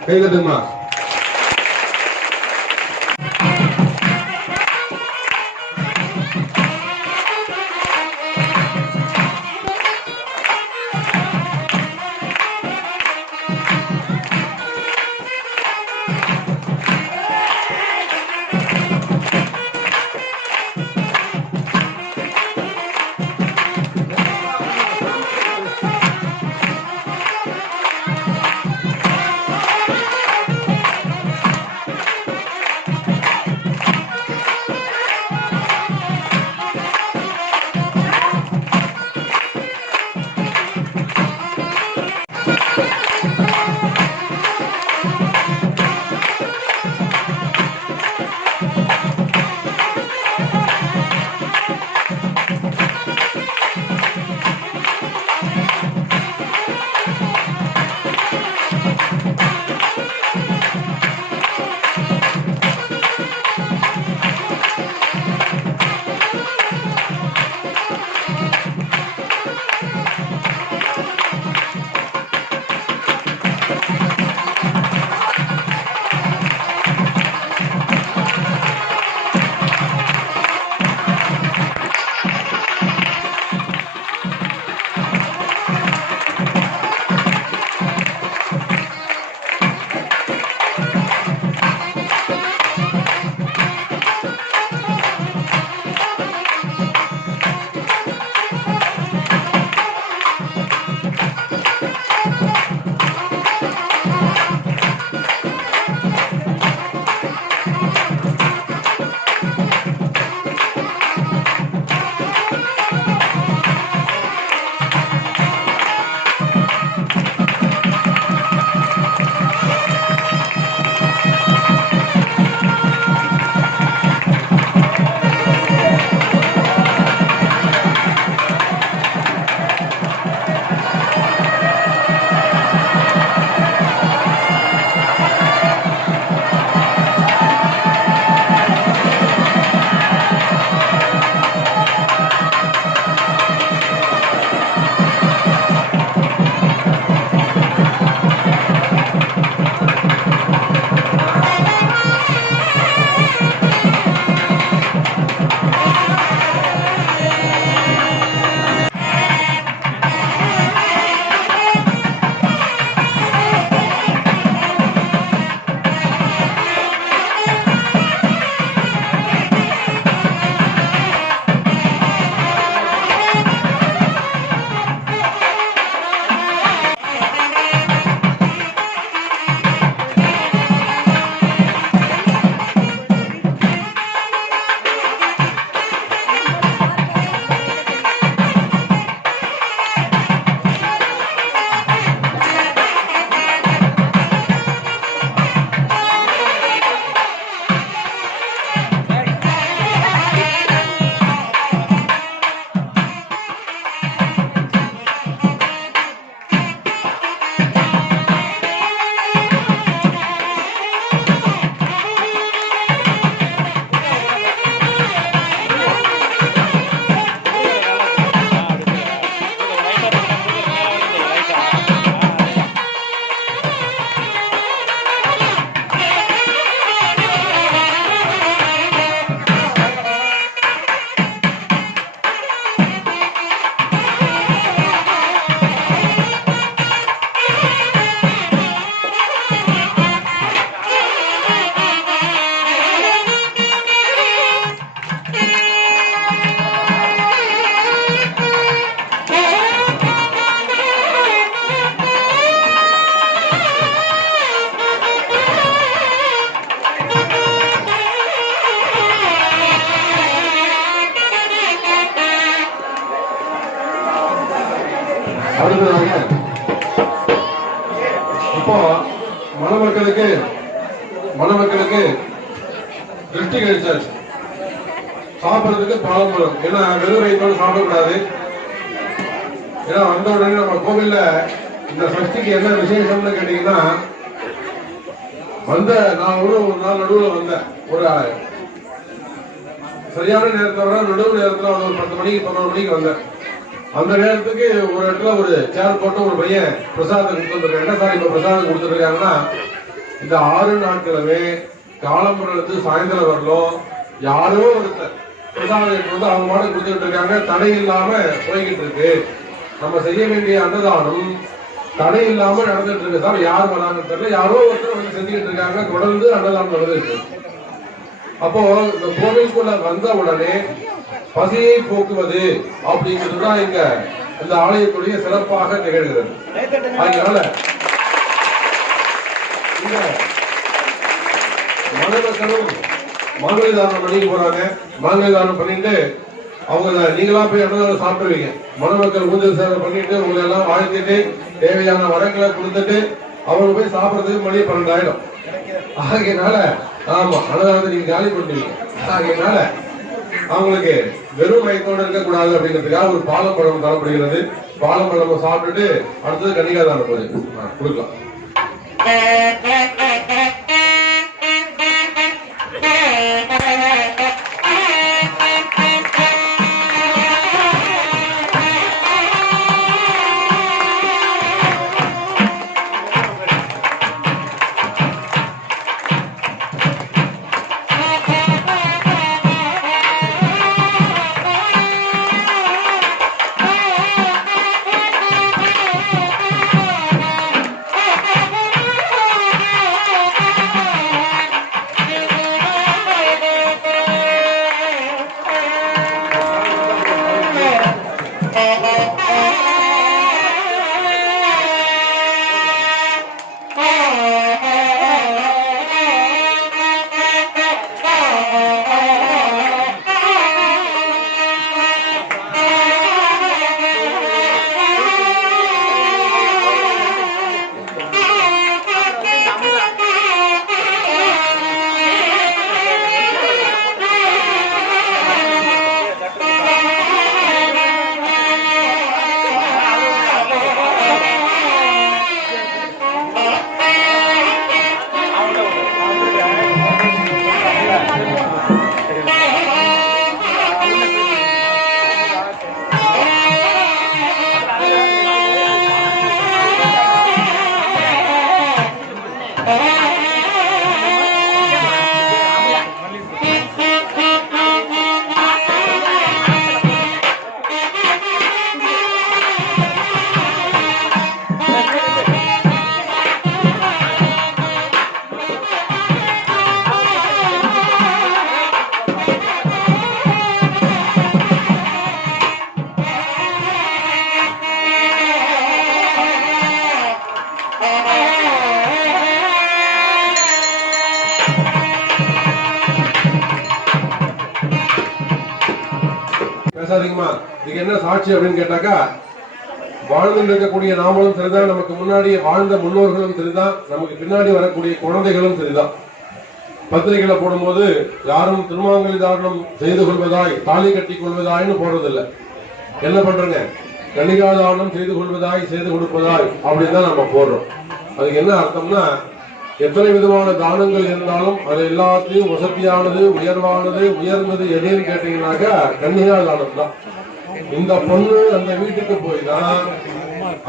கை தட்டுமா. அடுத்ததாக இப்போ மணமக்களுக்கு திருஷ்டி கழிச்சாச்சு. சாப்பிடுறதுக்கு பழம்பழம், ஏன்னா வெறும் வயிற்றோடு சாப்பிடக்கூடாது. ஏன்னா வந்த உடனே நம்ம கோவில்ல இந்த சஷ்டிக்கு என்ன விசேஷம்னு கேட்டீங்கன்னா, வந்த நான் ஒரு நாள் நடுவில் வந்தேன். ஒரு சரியான நேரத்தை விட நடுவு நேரத்தில் ஒரு 10 மணிக்கு 11 மணிக்கு வந்தேன். அந்த நேரத்துக்கு ஒரு இடத்துல ஒரு சேர் போட்டு ஒரு பையன் பிரசாதம் கொடுத்துருக்காங்க. என்ன சார் இப்ப பிரசாதம் கொடுத்துருக்காங்கன்னா, இந்த 6 நாட்களுமே காலம்புறது சாயந்தரம் வரலும் யாரோ ஒருத்தர் பிரசாதம் வந்து அவங்க மாடு கொடுத்துட்டு இருக்காங்க. தடை இல்லாம போய்கிட்டு இருக்கு. நம்ம செய்ய வேண்டிய அன்னதானம் தடை இல்லாம நடந்துட்டு இருக்கு சார். யார் வராங்கன்னு தெரியல, யாரோ ஒருத்தர் வந்து செஞ்சுக்கிட்டு இருக்காங்க. தொடர்ந்து அன்னதானம் நடந்துருக்கு. அப்போ இந்த கோவிலுக்குள்ள வந்த உடனே பசியை போக்குவது அப்படிங்கிறதுதான் இங்க இந்த ஆலயத்துடைய சிறப்பாக திகழ்கிறது. அதனால இந்த மணமக்களும் மாங்கல்ய தானம் பண்ணிட்டு போறாங்க. மாங்கல்ய தானம் பண்ணிட்டு அவங்க நீங்களா போய் அன்னதானம் சாப்பிடுவீங்க. மணமக்கள் ஊஞ்சல் சேவை பண்ணிட்டு உங்களை எல்லாம் வாழ்த்திட்டு தேவையான வரங்களை கொடுத்துட்டு அவங்க போய் சாப்பிடுறதுக்கு மணி 12 ஆகையினால ஆமா அன்னதானத்தை நீங்க காலி பண்ணுவீங்க. ஆகையினால அவங்களுக்கு வெறும் மயத்தோடு இருக்கக்கூடாது அப்படிங்கிறதுக்காக ஒரு பாலப்பழம் தரப்படுகிறது. பாலப்பழம் சாப்பிட்டுட்டு அடுத்தது கன்னிகாதானம் போது கொடுக்கலாம். பேசாதீங்கம்மா. இதுக்கு என்ன சாட்சி அப்படின்னு கேட்டாக்கா, வாழ்ந்து இருக்கக்கூடிய நாமளும் சரிதான், நமக்கு முன்னாடி வாழ்ந்த முன்னோர்களும் சரிதான், நமக்கு பின்னாடி வரக்கூடிய குழந்தைகளும் சரிதான். பத்திரிகைகளை போடும்போது யாரும் திருமாங்கலி தாரணம் செய்து கொள்வதாய் தாலி கட்டி கொள்வதாய்னு போடுறதில்லை. என்ன பண்றங்க, கன்னிகாதாரணம் செய்து கொள்வதாய் செய்து கொடுப்பதாய் அப்படின்னு தான் நம்ம போடுறோம். அதுக்கு என்ன அர்த்தம்னா, எத்தனை விதமான தானங்கள் இருந்தாலும் அது எல்லாத்தையும் வசதியானது உயர்வானது உயர்ந்தது எதுன்னு கேட்டீங்கன்னாக்கா கன்னிகாதானம் தான். இந்த பொண்ணு அந்த வீட்டுக்கு போய் தான்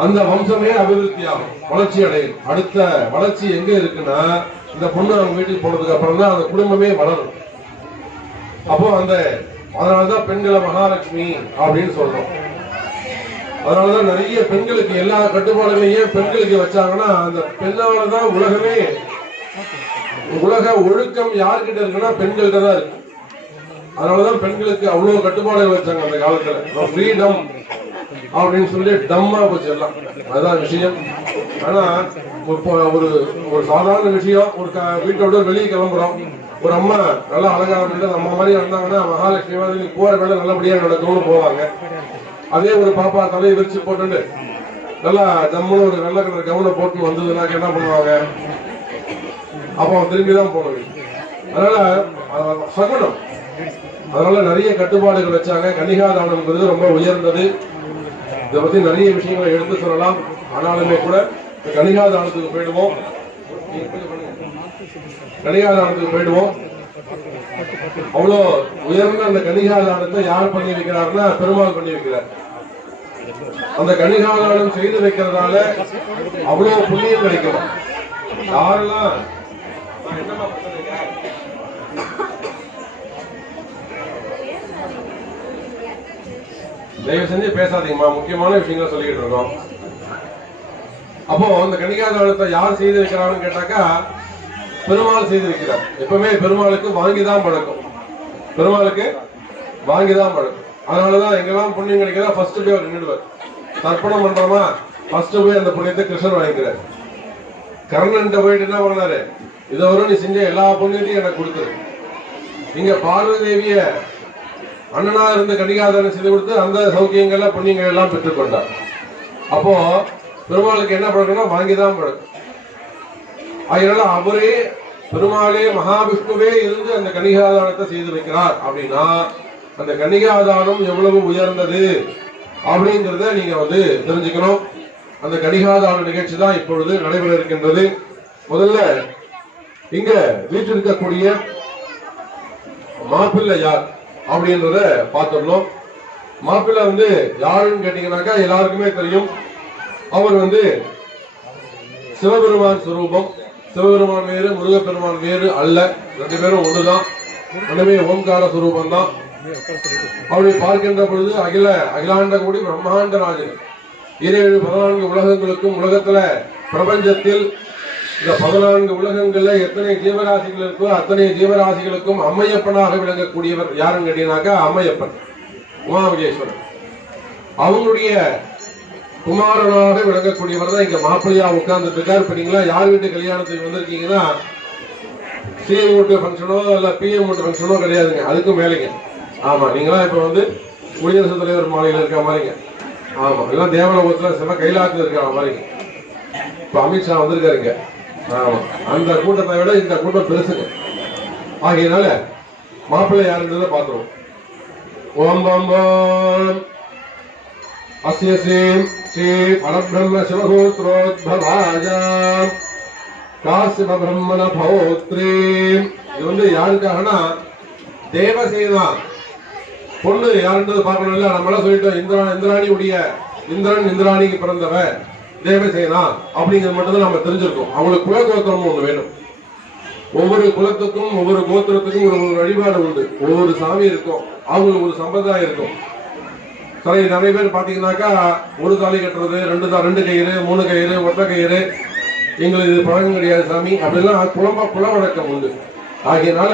அந்த வம்சமே அபிவிருத்தி ஆகும், வளர்ச்சி அடையும். அடுத்த வளர்ச்சி எங்க இருக்குன்னா, இந்த பொண்ணு அவங்க வீட்டுக்கு போனதுக்கு அப்புறம் தான் அந்த குடும்பமே வளரும். அப்போ அதனாலதான் பெண்களை மகாலட்சுமி அப்படின்னு சொல்றோம். அதனாலதான் நிறைய பெண்களுக்கு எல்லா கட்டுப்பாடுகளையும் பெண்களுக்கு வச்சாங்கன்னா, அந்த பெண்ணாலதான் உலகமே, உலக ஒழுக்கம் யார்கிட்ட இருக்குன்னா பெண்கள்கிட்ட தான் இருக்கு. அதனாலதான் பெண்களுக்கு அவ்வளவு கட்டுப்பாடுகள் வச்சாங்க அந்த காலத்துல. ஃப்ரீடம் அப்படின்னு சொல்லி டம்மா போச்சு எல்லாம். அதுதான் விஷயம். ஆனா ஒரு ஒரு சாதாரண விஷயம், ஒரு வீட்டோட வெளியே கிளம்புறோம், ஒரு அம்மா நல்லா அலங்காரம் பண்ணி அம்மா மாதிரி வந்தாங்கன்னா மகாலட்சுமி மாதிரி போற வேலை நல்லபடியா நடக்கும்னு போவாங்க. அதே ஒரு பாப்பா தலையை விரிச்சு போட்டு நல்லா ஜம்முன்னு ஒரு வெள்ளை கலர் கவுனை போட்டு வந்ததுனாக்க என்ன பண்ணுவாங்க, அப்போ திரும்பிதான் போனது. அதனால சகுனம். அதனால நிறைய கட்டுப்பாடுகள் வச்சாங்க. கன்னிகாதானம்ங்கிறது ரொம்ப உயர்ந்தது. இதை பத்தி நிறைய விஷயங்களை எடுத்து சொல்லலாம். ஆனாலுமே கூட கன்னிகாதானத்துக்கு போயிடுவோம். கன்னிகாதானத்துக்கு போயிடுவோம். அவ்வளோ உயர்ந்த அந்த கன்னிகாதானத்தை யார் பண்ணி வைக்கிறாருன்னா பெருமாள் பண்ணி வைக்கிறார். அந்த கன்னிகாதானம் செய்து வைக்கிறதால அவ்வளவு புண்ணியம் கிடைக்கும். யாரெல்லாம் தயவு செஞ்சு பேசாதீங்கம்மா, முக்கியமான விஷயங்களை சொல்லிக்கிட்டு இருக்கோம். அப்போ இந்த கன்னிகாதானத்தை யார் செய்து வைக்கிறான்னு கேட்டாக்கா பெருமாள் செய்து வைக்கிறார். எப்பவுமே பெருமாளுக்கு வாங்கிதான் பழக்கம், பெருமாளுக்கு வாங்கிதான் பழக்கம். அதனாலதான் எங்கெல்லாம் புண்ணியம் கிடைக்கிறதா ஃபர்ஸ்ட் போய் அவர் நின்றுடுவார். தர்ப்பணம் பண்றோமா ஃபர்ஸ்ட் போய் அந்த புண்ணியத்தை கிருஷ்ணன் வாங்கிக்கிறார். கர்ணன் போயிட்டு என்ன பண்ணாரு, இதோட நீ செஞ்ச எல்லா புண்ணியத்தையும் எனக்கு கொடுத்துரு. இங்க பார்வதி தேவிய அண்ணனா இருந்து கன்னிகாதானம் செய்து கொடுத்து அந்த சௌக்கியங்கள்ல புண்ணியங்கள் எல்லாம் பெற்றுக்கொண்டார். அப்போ பெருமாளுக்கு என்ன பழக்கம்னா வாங்கிதான் பழக்கம். அதனால அவரே பெருமாளே மகாவிஷ்ணுவே இருந்து அந்த கன்னிகாதானத்தை செய்து வைக்கிறார் அப்படின்னா அந்த கன்னிகாதானம் எவ்வளவு உயர்ந்தது அப்படிங்கிறத நீங்க தெரிஞ்சுக்கணும். அந்த கன்னிகாதான நிகழ்ச்சி தான் இப்பொழுது நடைபெற இருக்கின்றது. முதல்ல இங்க வீட்டிருக்கக்கூடிய மாப்பிள்ளை யார் அப்படின்றத பார்த்துடணும். மாப்பிள்ளை யாருன்னு கேட்டீங்கன்னாக்கா எல்லாருக்குமே தெரியும். அவர் சிவபெருமான் சுரூபம். சிவபெருமான் வேறு முருகப்பெருமான் வேறு அல்ல, ரெண்டு பேரும் ஒண்ணுதான், ரெண்டுமே ஓம்கார சுரூபம் தான். அப்படி பார்க்கின்ற பொழுது அகிலாண்ட கூடி பிரம்மாண்ட ராஜன் 14 உலகங்களுக்கும் உலகத்துல பிரபஞ்சத்தில் இந்த 14 உலகங்கள்ல எத்தனை ஜீவராசிகள் இருக்கோ அத்தனை ஜீவராசிகளுக்கும் அம்மையப்பனாக விளங்கக்கூடியவர் யாருன்னு கேட்டீங்கன்னாக்கா அம்மையப்பன் உமாமகேஸ்வரன். அவங்களுடைய குமாரனாக விளங்கக்கூடியவர் தான் இங்க மாப்பிள்ளையா உட்கார்ந்துட்டு இருக்காரு. இப்ப நீங்களா யார் வீட்டு கல்யாணத்துக்கு வந்திருக்கீங்கன்னா சிஎம் வீட்டு ஃபங்க்ஷனோ இல்ல பிஎம் வீட்டு ஃபங்க்ஷனோ கிடையாதுங்க, அதுக்கும் மேலேங்க. ஆமா, நீங்களா இப்ப குடியரசுத் தலைவர் மாலையில இருக்க மாதிரிங்க. ஆமா, எல்லாம் தேவலோகத்துல சிவ கைலாத்துல இருக்கிற மாதிரிங்க. இப்ப அமித்ஷா வந்திருக்காருங்க. ஆமா, அந்த கூட்டத்தை விட இந்த கூட்டம் பெருசுங்க. ஆகையினால மாப்பிள்ளை யாருன்றத பாத்துருவோம். ஓம் ஓம் ஓம் அஸ்ய ஸ்ரீ பரபிரம்ம சிவகோத்ரோத்பவாயாம் காசிப பிரம்மண பௌத்ரீ. இது யாருக்காகனா தேவசேனா பொண்ணு யாருன்றது பார்க்கணும் இல்ல. நம்மளாம் சொல்லிட்டோம் இந்திரன் இந்திராணிக்கு பிறந்தவன் தேவசேனா அப்படிங்கிறது மட்டும் தான் நம்ம தெரிஞ்சிருக்கோம். அவங்களுக்கு குலகோத்திரம் ஒண்ணு வேணும். ஒவ்வொரு குலத்துக்கும் ஒவ்வொரு கோத்திரத்துக்கும் ஒரு வழிபாடு உண்டு, ஒவ்வொரு சாமி இருக்கும், அவங்களுக்கு ஒரு சம்பிரதாயம் இருக்கும். சரி, நிறைய பேர் பாத்தீங்கன்னாக்கா ஒரு தாலி கட்டுறது, 2 கயிறு 3 கயிறு ஒற்றை கயிறு, எங்களுக்கு இது பழக்கம் கிடையாது சாமி அப்படிலாம் குல வழக்கம் உண்டு. ஆகையினால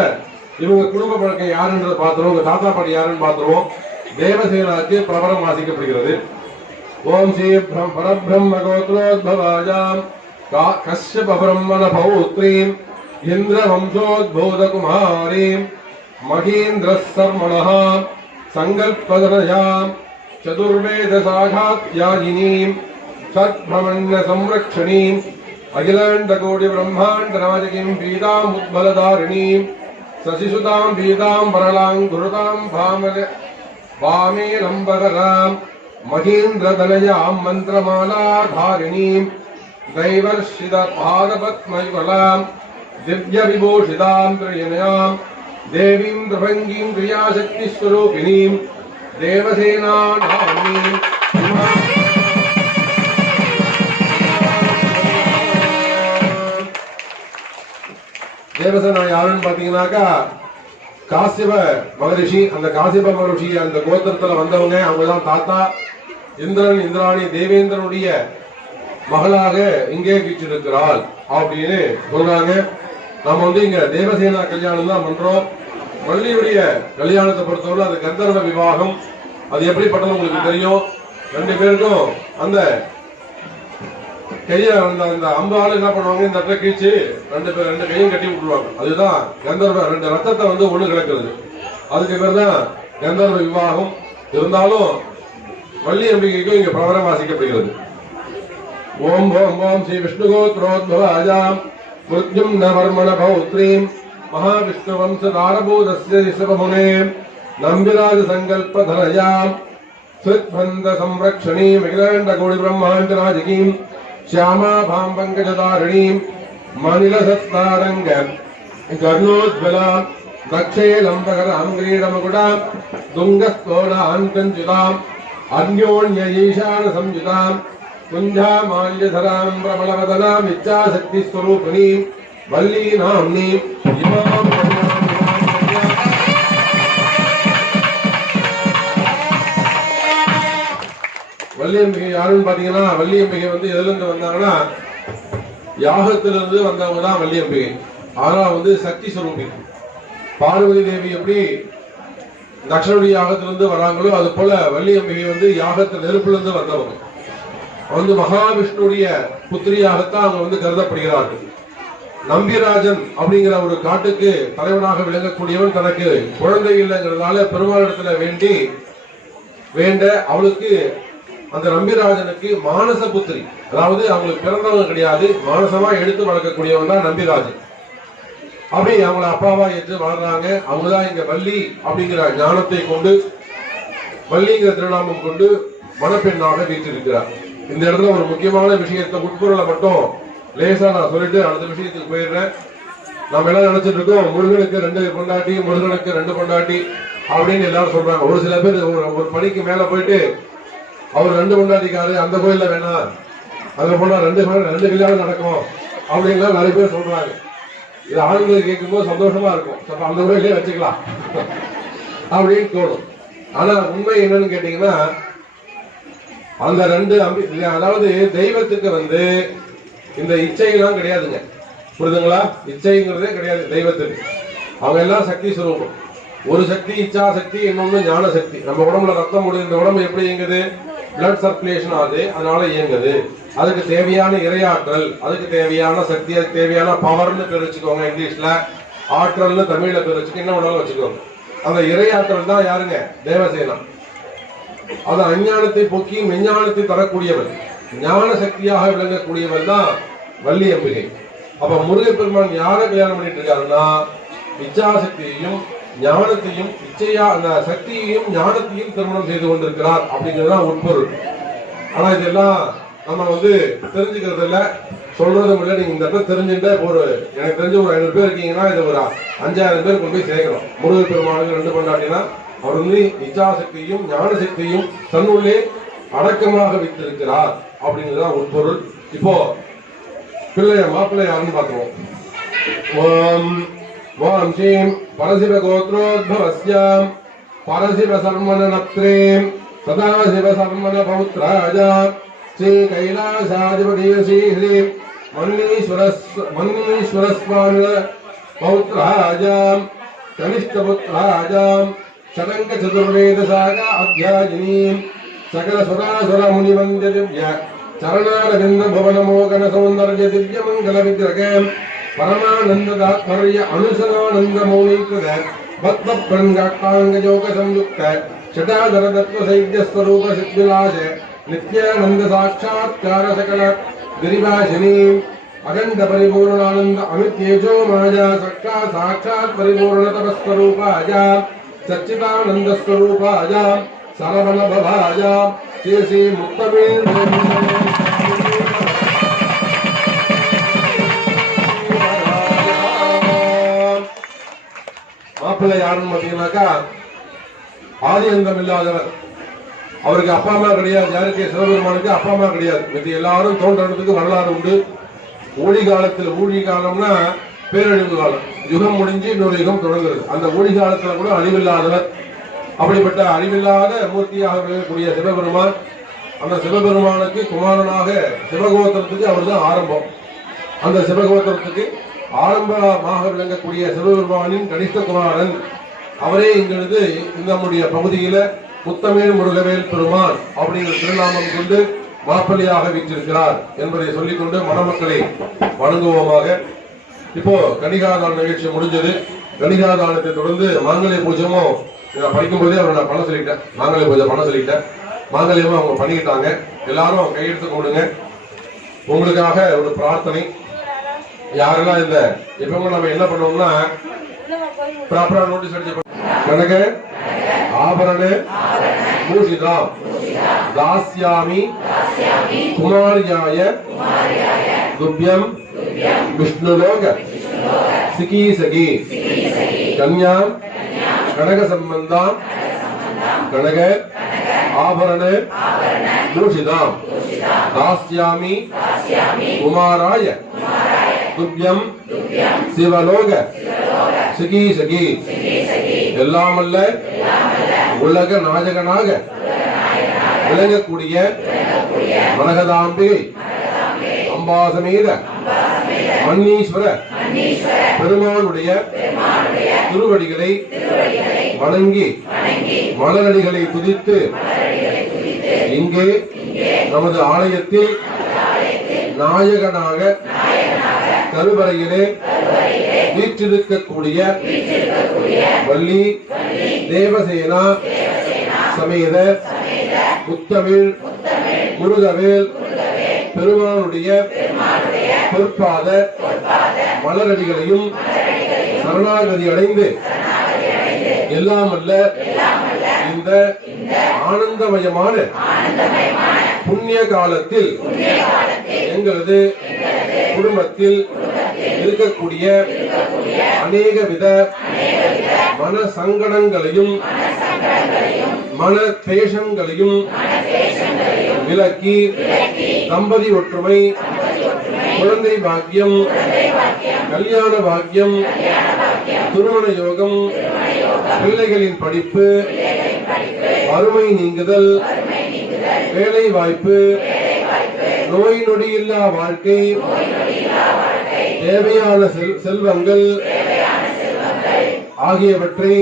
இவங்க குடும்ப பழக்கம் யாருன்றதை பார்த்துருவோம். உங்க தாத்தா பாட்டி யாருன்னு பார்த்துருவோம். தேவசேனாக்கு பிரபலம் வாசிக்கப்படுகிறது. ஓம் ஸ்ரீ பரபிரம்ம கோத்ரோத்பவாயாம் கஷ்யப பிரம்மண பௌத்ரீம் இந்திர வம்சோத்பூத குமாரீம் மகேந்திர சர்மணः சங்கல்பதனயாம் சதுர்வேத சாகாத்யாயினீம் சத்பிரமண்ய சம்ரக்ஷணீம் அகிலாண்ட கோடி பிரம்மாண்ட ராஜகீம் பீதாம் உத்பலதாரிணீம் சசிசுதாம் பீதாம் வரலாங் குருதாம் பாமே நம்பகராம் மகேந்திரதனயாம் மந்திரமாலாதாரிணீம் தைவர்ஷித பாதபத்மயுகலாம் திவ்ய விபூஷிதாம் திரியனயாம் தேவீம் திரபங்கீம் கிரியாசக்தி ஸ்வரூபிணீம் தேவசேனாநாமீம். தேவசேனா யாருன்னு பாத்தீங்கன்னாக்கா காசிப மகரிஷி. அந்த காசிப மகரிஷி அந்த கோத்திரத்துல வந்தவங்க, அவங்கதான் தாத்தா. இந்திரன் இந்திராணி தேவேந்திரனுடைய மகளாக இங்கே வீற்றிருக்கிறாள் அப்படின்னு சொல்றாங்க. நாம இங்க தேவசேனா கல்யாணம் தான் பண்றோம். வள்ளியுடைய கல்யாணத்தை பொறுத்தவரை அது கந்தர்வ விவாகம். அது எப்படிப்பட்டது உங்களுக்கு தெரியும். 2 பேருக்கும் அந்த கைய அந்த அம்பாள் என்ன பண்ணுவாங்க, இந்த இடத்துல கீழ்ச்சி 2 கையும் கட்டி விட்டுருவாங்க. அதுதான் கந்தர்வ 2 ரத்தத்தை ஒண்ணு கிடக்குறது. அதுக்கு பேர் தான் கந்தர்வ விவாகம். இருந்தாலும் வள்ளி அம்பிகைக்கும் இங்க பிரபலம் வாசிக்கப்படுகிறது. ஓம் ஓம் ஓம் ஸ்ரீ விஷ்ணுகோத்ரோத்பவாயாம் மிருத்யும்ன வர்மண பௌத்ரீம் மகாவிஷ்ணு வம்ச தாரபூதஸ்ய ரிஷபமுனே நம்பிராஜ சங்கல்பதனயாம் ஸ்ருத்பந்த சம்ரக்ஷணீம் அகிலாண்ட கோடி பிரம்மாண்ட ராஜகீம் श्यामाभां पंकजदारिणीं मनिलसत्तारंग कर्णोज्ज्वलां दक्षे लंबकरां ग्रीडमकुटां दुंगस्तोलां कंचुतां अन्योन्य ईशान संयुतां कुंजामाल्यधरां प्रबलवदनां इच्छाशक्तिस्वरूपिणीं வள்ளி நாம்னி இமாம் வள்ளியம்பிகை யாருன்னு பாத்தீங்கன்னா, வள்ளியம்பிகை வந்து எதுல இருந்து வந்தாங்கன்னா யாகத்திலிருந்து வந்தவங்க தான் வள்ளியம்பிகை. ஆனா வந்து சக்தி ஸ்வரூபி. பார்வதி தேவி எப்படி தட்சணுடைய யாகத்திலிருந்து வராங்களோ அது போல வள்ளியம்பிகை வந்து யாகத்தில் நெருப்பிலிருந்து வந்தவங்க. வந்து மகாவிஷ்ணுடைய புத்திரியாகத்தான் அவங்க வந்து கருதப்படுகிறார்கள். நம்பிராஜன் அப்படிங்கிற ஒரு காட்டுக்கு தலைவனாக விளங்கக்கூடியவன் தனக்கு குழந்தை இல்லைங்கிறதுனால பெருமாளிடத்துல வேண்ட அவளுக்கு அந்த நம்பிராஜனுக்கு மானச புத்திரி, அதாவது அவங்களுக்கு பிறந்தவங்க கிடையாது, மானசமா எடுத்து வளர்க்கக்கூடியவன் தான் நம்பிராஜன். அப்படி அவங்கள அப்பாவா ஏற்று வளர்றாங்க. அவங்கதான் இங்க வள்ளி அப்படிங்கிற ஞானத்தை கொண்டு, வள்ளிங்கிற திருநாமம் கொண்டு மணப்பெண்ணாக வீற்றிருக்கிறார். இந்த இடத்துல ஒரு முக்கியமான விஷயத்தை உட்பொருளை மட்டும் லேசா நான் சொல்லிட்டு அடுத்த விஷயத்துக்கு போயிடுறேன். நம்ம எல்லாம் நினைச்சிட்டு இருக்கோம் முருகனுக்கு 2 பொண்டாட்டி, முருகனுக்கு 2 பொண்டாட்டி அப்படின்னு எல்லாரும் சொல்றாங்க. ஒரு சில பேர் ஒரு பணிக்கு மேல போயிட்டு அவர் 2 பொண்டாட்டிக்காரு, அந்த கோயில்ல வேணாம், அதுல போனா 2 கல்யாணம் நடக்கும் அப்படின்லாம் நிறைய பேர் சொல்றாங்க. இது ஆண்களுக்கு கேட்கும்போது சந்தோஷமா இருக்கும், அந்த கோயிலே வச்சுக்கலாம் அப்படின்னு தோணும். ஆனா உண்மை என்னன்னு கேட்டீங்கன்னா, அந்த 2 அதாவது தெய்வத்துக்கு வந்து இந்த இச்சையெல்லாம் கிடையாதுங்க, புரியுதுங்களா? இச்சைங்கிறதே கிடையாது தெய்வத்துக்கு. அவங்க எல்லாம் சக்தி சுரூபம். ஒரு சக்தி இச்சா சக்தி, இன்னொன்னு ஞான சக்தி. நம்ம உடம்புல ரத்தம் முடியும், இந்த உடம்பு எப்படி இயங்குது? பிளட் சர்க்குலேஷன் ஆகுது, அதனால இயங்குது. அதுக்கு தேவையான இறையாற்றல், அதுக்கு தேவையான சக்தி, அதுக்கு தேவையான பவர்னு பேர் வச்சுக்கோங்க இங்கிலீஷ்ல, ஆற்றல்னு தமிழ்ல பேர் வச்சுக்க, என்ன வேணாலும் வச்சுக்கோங்க. அந்த இறையாற்றல் தான் யாருங்க? தேவசேனா. அது அஞ்ஞானத்தை போக்கி மெஞ்ஞானத்தை தரக்கூடியவர், ஞான சக்தியாக விளங்கக்கூடியவர் தான் வள்ளி அம்பிகை. அப்ப முருகப்பெருமான் யாரை கல்யாணம் பண்ணிட்டு இருக்காருன்னா, இச்சாசக்தியையும் ஞானத்தையும், இச்சையா அந்த சக்தியையும் ஞானத்தையும் திருமணம் செய்து கொண்டிருக்கிறார் அப்படிங்கிறதுதான் உட்பொருள். ஆனா இதெல்லாம் நம்ம வந்து தெரிஞ்சுக்கிறது இல்ல, சொல்றதும் இல்லை. நீங்க இந்த இடத்துல தெரிஞ்சுட்டு எனக்கு தெரிஞ்ச ஒரு 500 பேர் இருக்கீங்கன்னா இது ஒரு 5000 பேர் கொண்டு போய் சேர்க்கணும். முருகப்பெருமானுக்கு 2 பொண்டாட்டினா அவர் வந்து இச்சாசக்தியும் ஞான சக்தியும் தன்னுள்ளே அடக்கமாக வைத்திருக்கிறார் அப்படிங்கிறதுதான் உட்பொருள். இப்போ மாப்பிள்ளை யாருன்னு பார்த்துருவோம். ஓம் ஸ்ரீம் பரசிவ கோத்ரோத்பவஸ்யாம் பரசிவ சர்மன நப்த்ரேம் சதாசிவ சர்மன பௌத்ராஜாம் ஸ்ரீ கைலாசாதிபதி ஸ்ரீ ஸ்ரீம் மன்னீஸ்வரஸ்வாமி பௌத்ராஜாம் கனிஷ்டபுத்ராஜாம் சடங்க சதுர்வேத சாகா அத்தியாயினீம் சகல சுராசுர முனிவந்திய திவ்ய சரணாரவிந்த புவன மோகன சௌந்தர்ய திவ்ய மங்கள விக்கிரகம் பரமானந்த தாத்பர்ய அனுசரானந்த மௌனீகிருத பத்ம பிரங்காட்டாங்க யோக சம்யுக்த சடாதர தத்துவ சைத்ய ஸ்வரூப சித்விலாச நித்யானந்த சாட்சாத்கார சகல கிரிவாசினீம் அகண்ட பரிபூர்ணானந்த அமித்யேஜோ மாயா சக்ஷா சாட்சாத் பரிபூர்ண தபஸ்வரூபாயா சச்சிதானந்த ஸ்வரூபாயா சரவண பவாயா ஸ்ரீ முக்தமே மாப்பிள்ளை யாருன்னு பாத்தீங்கன்னாக்கா, ஆதி அந்தம் இல்லாதவர். அவருக்கு அப்பா அம்மா கிடையாது. யாருக்கு? சிவபெருமானுக்கு அப்பா அம்மா கிடையாது. இது எல்லாரும் தோன்றதுக்கு வரலாறு உண்டு. ஊழி காலம்னா பேரழிவு காலம். யுகம் முடிஞ்சு இன்னொரு யுகம் தொடங்குறது. அந்த ஊழி காலத்துல கூட அழிவில்லாதவர். அப்படிப்பட்ட அழிவில்லாத மூர்த்தியாக விளங்கக்கூடிய சிவபெருமான், அந்த சிவபெருமானுக்கு குமாரனாக சிவகோத்திரத்துக்கு அவர் தான் ஆரம்பம். அந்த சிவகோத்திரத்துக்கு ஆரம்பமாக விளங்கக்கூடிய சிவபெருமானின் கனிஷ்ட குமாரன் அவரே இங்கிருந்து நம்முடைய பகுதியில முத்தமிழ் முருகவேல் பெருமான் அப்படிங்கிற திருநாமம் கொண்டு மாப்பிள்ளையாக வீற்றிருக்கிறார் என்பதை சொல்லிக்கொண்டு மணமக்களை வணங்குவோமாக. இப்போ கணிகாதான நிகழ்ச்சி முடிஞ்சது. கணிகாதானத்தை தொடர்ந்து மாங்கல்ய பூஜமும் படிக்கும் போதே அவரை நான் பண்ண சொல்லிட்டேன். மாங்கல்ய பூஜை பண்ண சொல்லிட்டேன். மாங்கல்யமும் அவங்க பண்ணிக்கிட்டாங்க. எல்லாரும் கையெடுத்து கொடுங்க. உங்களுக்காக ஒரு பிரார்த்தனை. யாரெல்லாம் இந்த எப்பவும் நம்ம என்ன பண்ணுவோம்னா ப்ராப்பரா நோட்டீஸ் அடிச்சு கனக ஆபரண பூஷிதாம் தாஸ்யாமி குமாரியாய துப்யம் விஷ்ணுலோக சிகீசகி கன்யாம் கனக சம்பந்தாம் கனக ஆபரண பூஷிதாம் தாஸ்யாமி குமாராய துப்யம் சிவலோக சிகி சகி எல்லாமல்ல உலக நாயகனாக விளங்கக்கூடிய மரகதாம்பிகை அம்பாசமேத மன்னீஸ்வர பெருமானுடைய திருவடிகளை வணங்கி மலரடிகளை துதித்து இங்கே நமது ஆலயத்தில் நாயகனாக கருவறையிலே வீற்றிருக்கக்கூடிய வள்ளி தேவசேனா சமேத முத்தமிழ் முருகவேல் பெருமானுடைய பொற்பாத மலரடிகளையும் சரணாகதி அடைந்து எல்லாமல்ல இந்த ஆனந்தமயமான புண்ணிய காலத்தில் எங்களது குடும்பத்தில் இருக்கக்கூடிய அநேக வித மன சங்கடங்களையும் மன தேசங்களையும் விலக்கி தம்பதி ஒற்றுமை குழந்தை பாக்கியம் கல்யாண பாக்கியம் திருமண யோகம் பிள்ளைகளின் படிப்பு வறுமை நீங்குதல் வேலை வாய்ப்பு நோய் நொடியில்லா வாழ்க்கை தேவையான செல்வங்கள் ஆகியவற்றை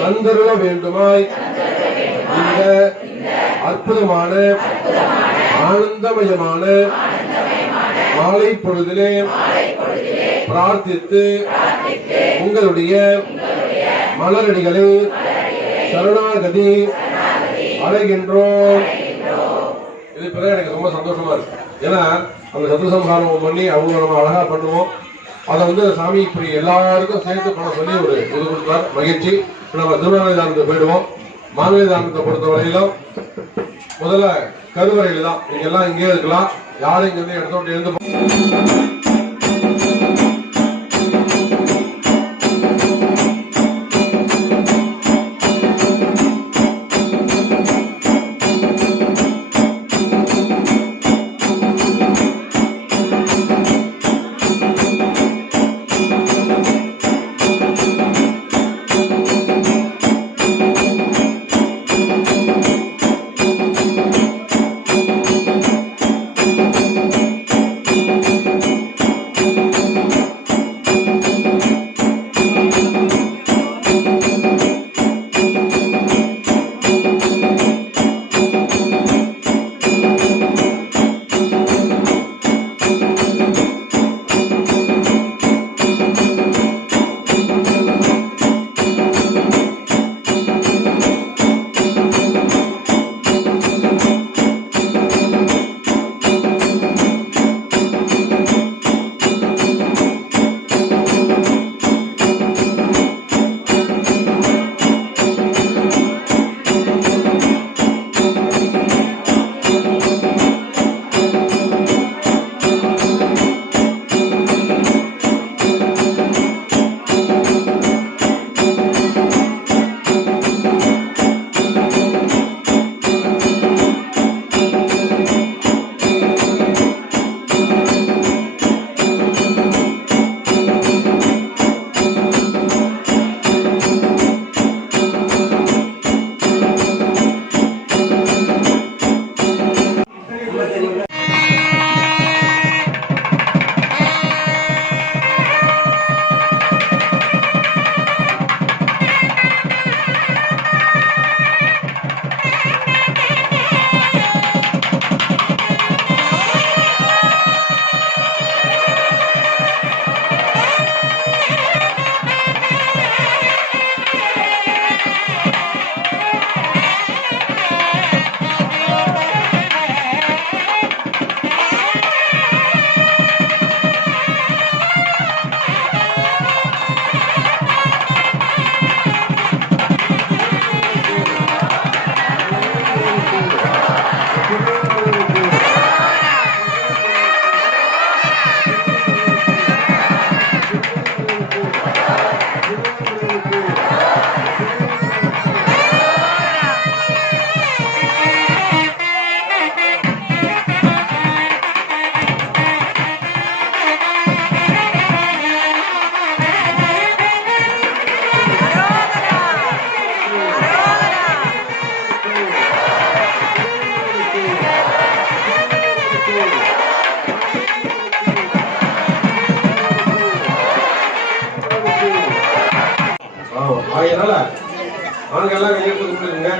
தந்தருள வேண்டுமாய் இந்த அற்புதமான ஆனந்தமயமான மாலை பொழுதிலே பிரார்த்தித்து உங்களுடைய மலரடிகளை சரணாகதி அடைகின்றோம். இது இப்பதான் எனக்கு ரொம்ப சந்தோஷமா இருக்கு. ஏன்னா அந்த சத்துசம்ஹாரம் பண்ணி அவங்க நம்ம அழகா பண்ணுவோம். அதை சாமி இப்படி எல்லாருக்கும் சேர்த்து பண்ண சொல்லி ஒரு இது கொடுத்தார். மகிழ்ச்சி. நம்ம திருநாளைதானத்தை போயிடுவோம். மாநிலதானத்தை பொறுத்த வரையிலும் முதல்ல கருவறையில் தான். நீங்க எல்லாம் இங்கே இருக்கலாம். யாரும் இங்க இருந்து இடத்தோட்டு எழுந்து அதனால ஆண்கள் எல்லாம் கையெழுத்து கொடுத்துருங்க.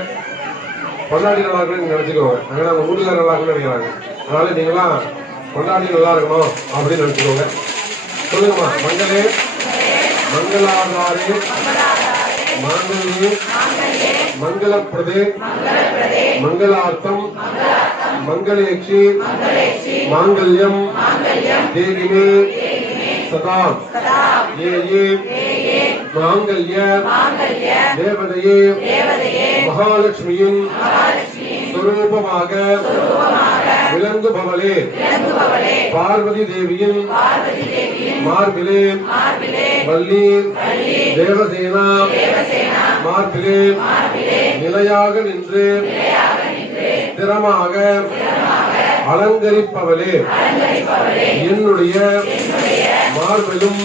கொண்டாடி நல்லா இருக்கணும்னு நினைச்சுக்கோங்க. அதனால உங்க வீட்டுல நல்லா இருக்கணும்னு நினைக்கிறாங்க. அதனால நீங்களாம் கொண்டாடி நல்லா இருக்கணும் அப்படின்னு நினைச்சுக்கோங்க. சொல்லுங்கம்மா. மங்களே மங்களாதாரே மாங்கல்யே மங்களப்பிரதே மங்களார்த்தம் மங்களேக்ஷி மாங்கல்யம் தேகிமே சதா ये मांगल्य देवदये महालक्ष्मीயின் स्वरूपமாக விளங்குபவளே பார்வதி தேவியின் மார்பிலே வள்ளி தேவசேனா மார்பிலே நிலையாக நின்று ஸ்திரமாக அலங்கரிப்பவளே என்னுடைய மார்பிலும்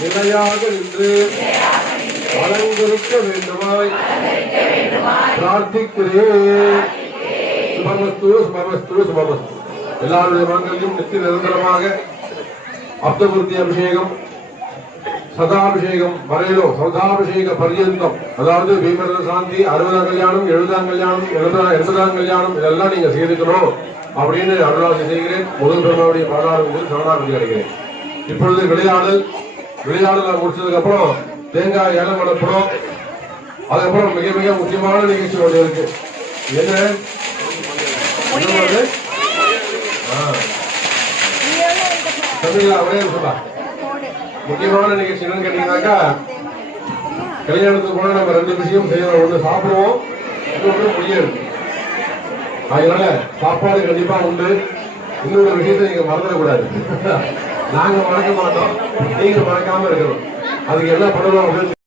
நிலையாக நின்று அலங்கரிக்க வேண்டுமாய் பிரார்த்திக்கிறேன். சுபமஸ்து சுபமஸ்து சுபமஸ்து. எல்லாருடைய மங்களையும் நித்திய நிரந்தரமாக அப்தபூர்த்தி அபிஷேகம் சதாபிஷேகம் வரையிலும் சதாபிஷேக பர்யந்தம், அதாவது பீமரத சாந்தி 60ஆம் கல்யாணம் 70ஆம் கல்யாணம் 80ஆம் கல்யாணம் இதெல்லாம் நீங்க செய்துக்கணும் அப்படின்னு அருளாசி செய்கிறேன். முதல் பெருமாவுடைய பாதாரத்தில் சரணாகதி அடைகிறேன். இப்பொழுது விளையாடல முடிச்சதுக்கு அப்புறம் தேங்காய் ஏலம் வளர்ப்போம். அதுக்கப்புறம் மிக மிக முக்கியமான நிகழ்ச்சி ஒன்று இருக்கு. என்ன தமிழா ஒரே சொல்லா முக்கியமான நிகழ்ச்சி என்னன்னு கேட்டீங்கன்னாக்கா, கல்யாணத்துக்கு போனா நம்ம 2 விஷயம் செய்யணும். ஒண்ணு சாப்பிடுவோம், இன்னொன்று முடியாது. அதனால சாப்பாடு கண்டிப்பா உண்டு. இன்னொரு விஷயத்தை நீங்க மறந்துடக்கூடாது. நாங்க மறக்க மாட்டோம், நீங்க மறக்காம இருக்கணும். அதுக்கு என்ன பண்ணணும் அப்படின்னு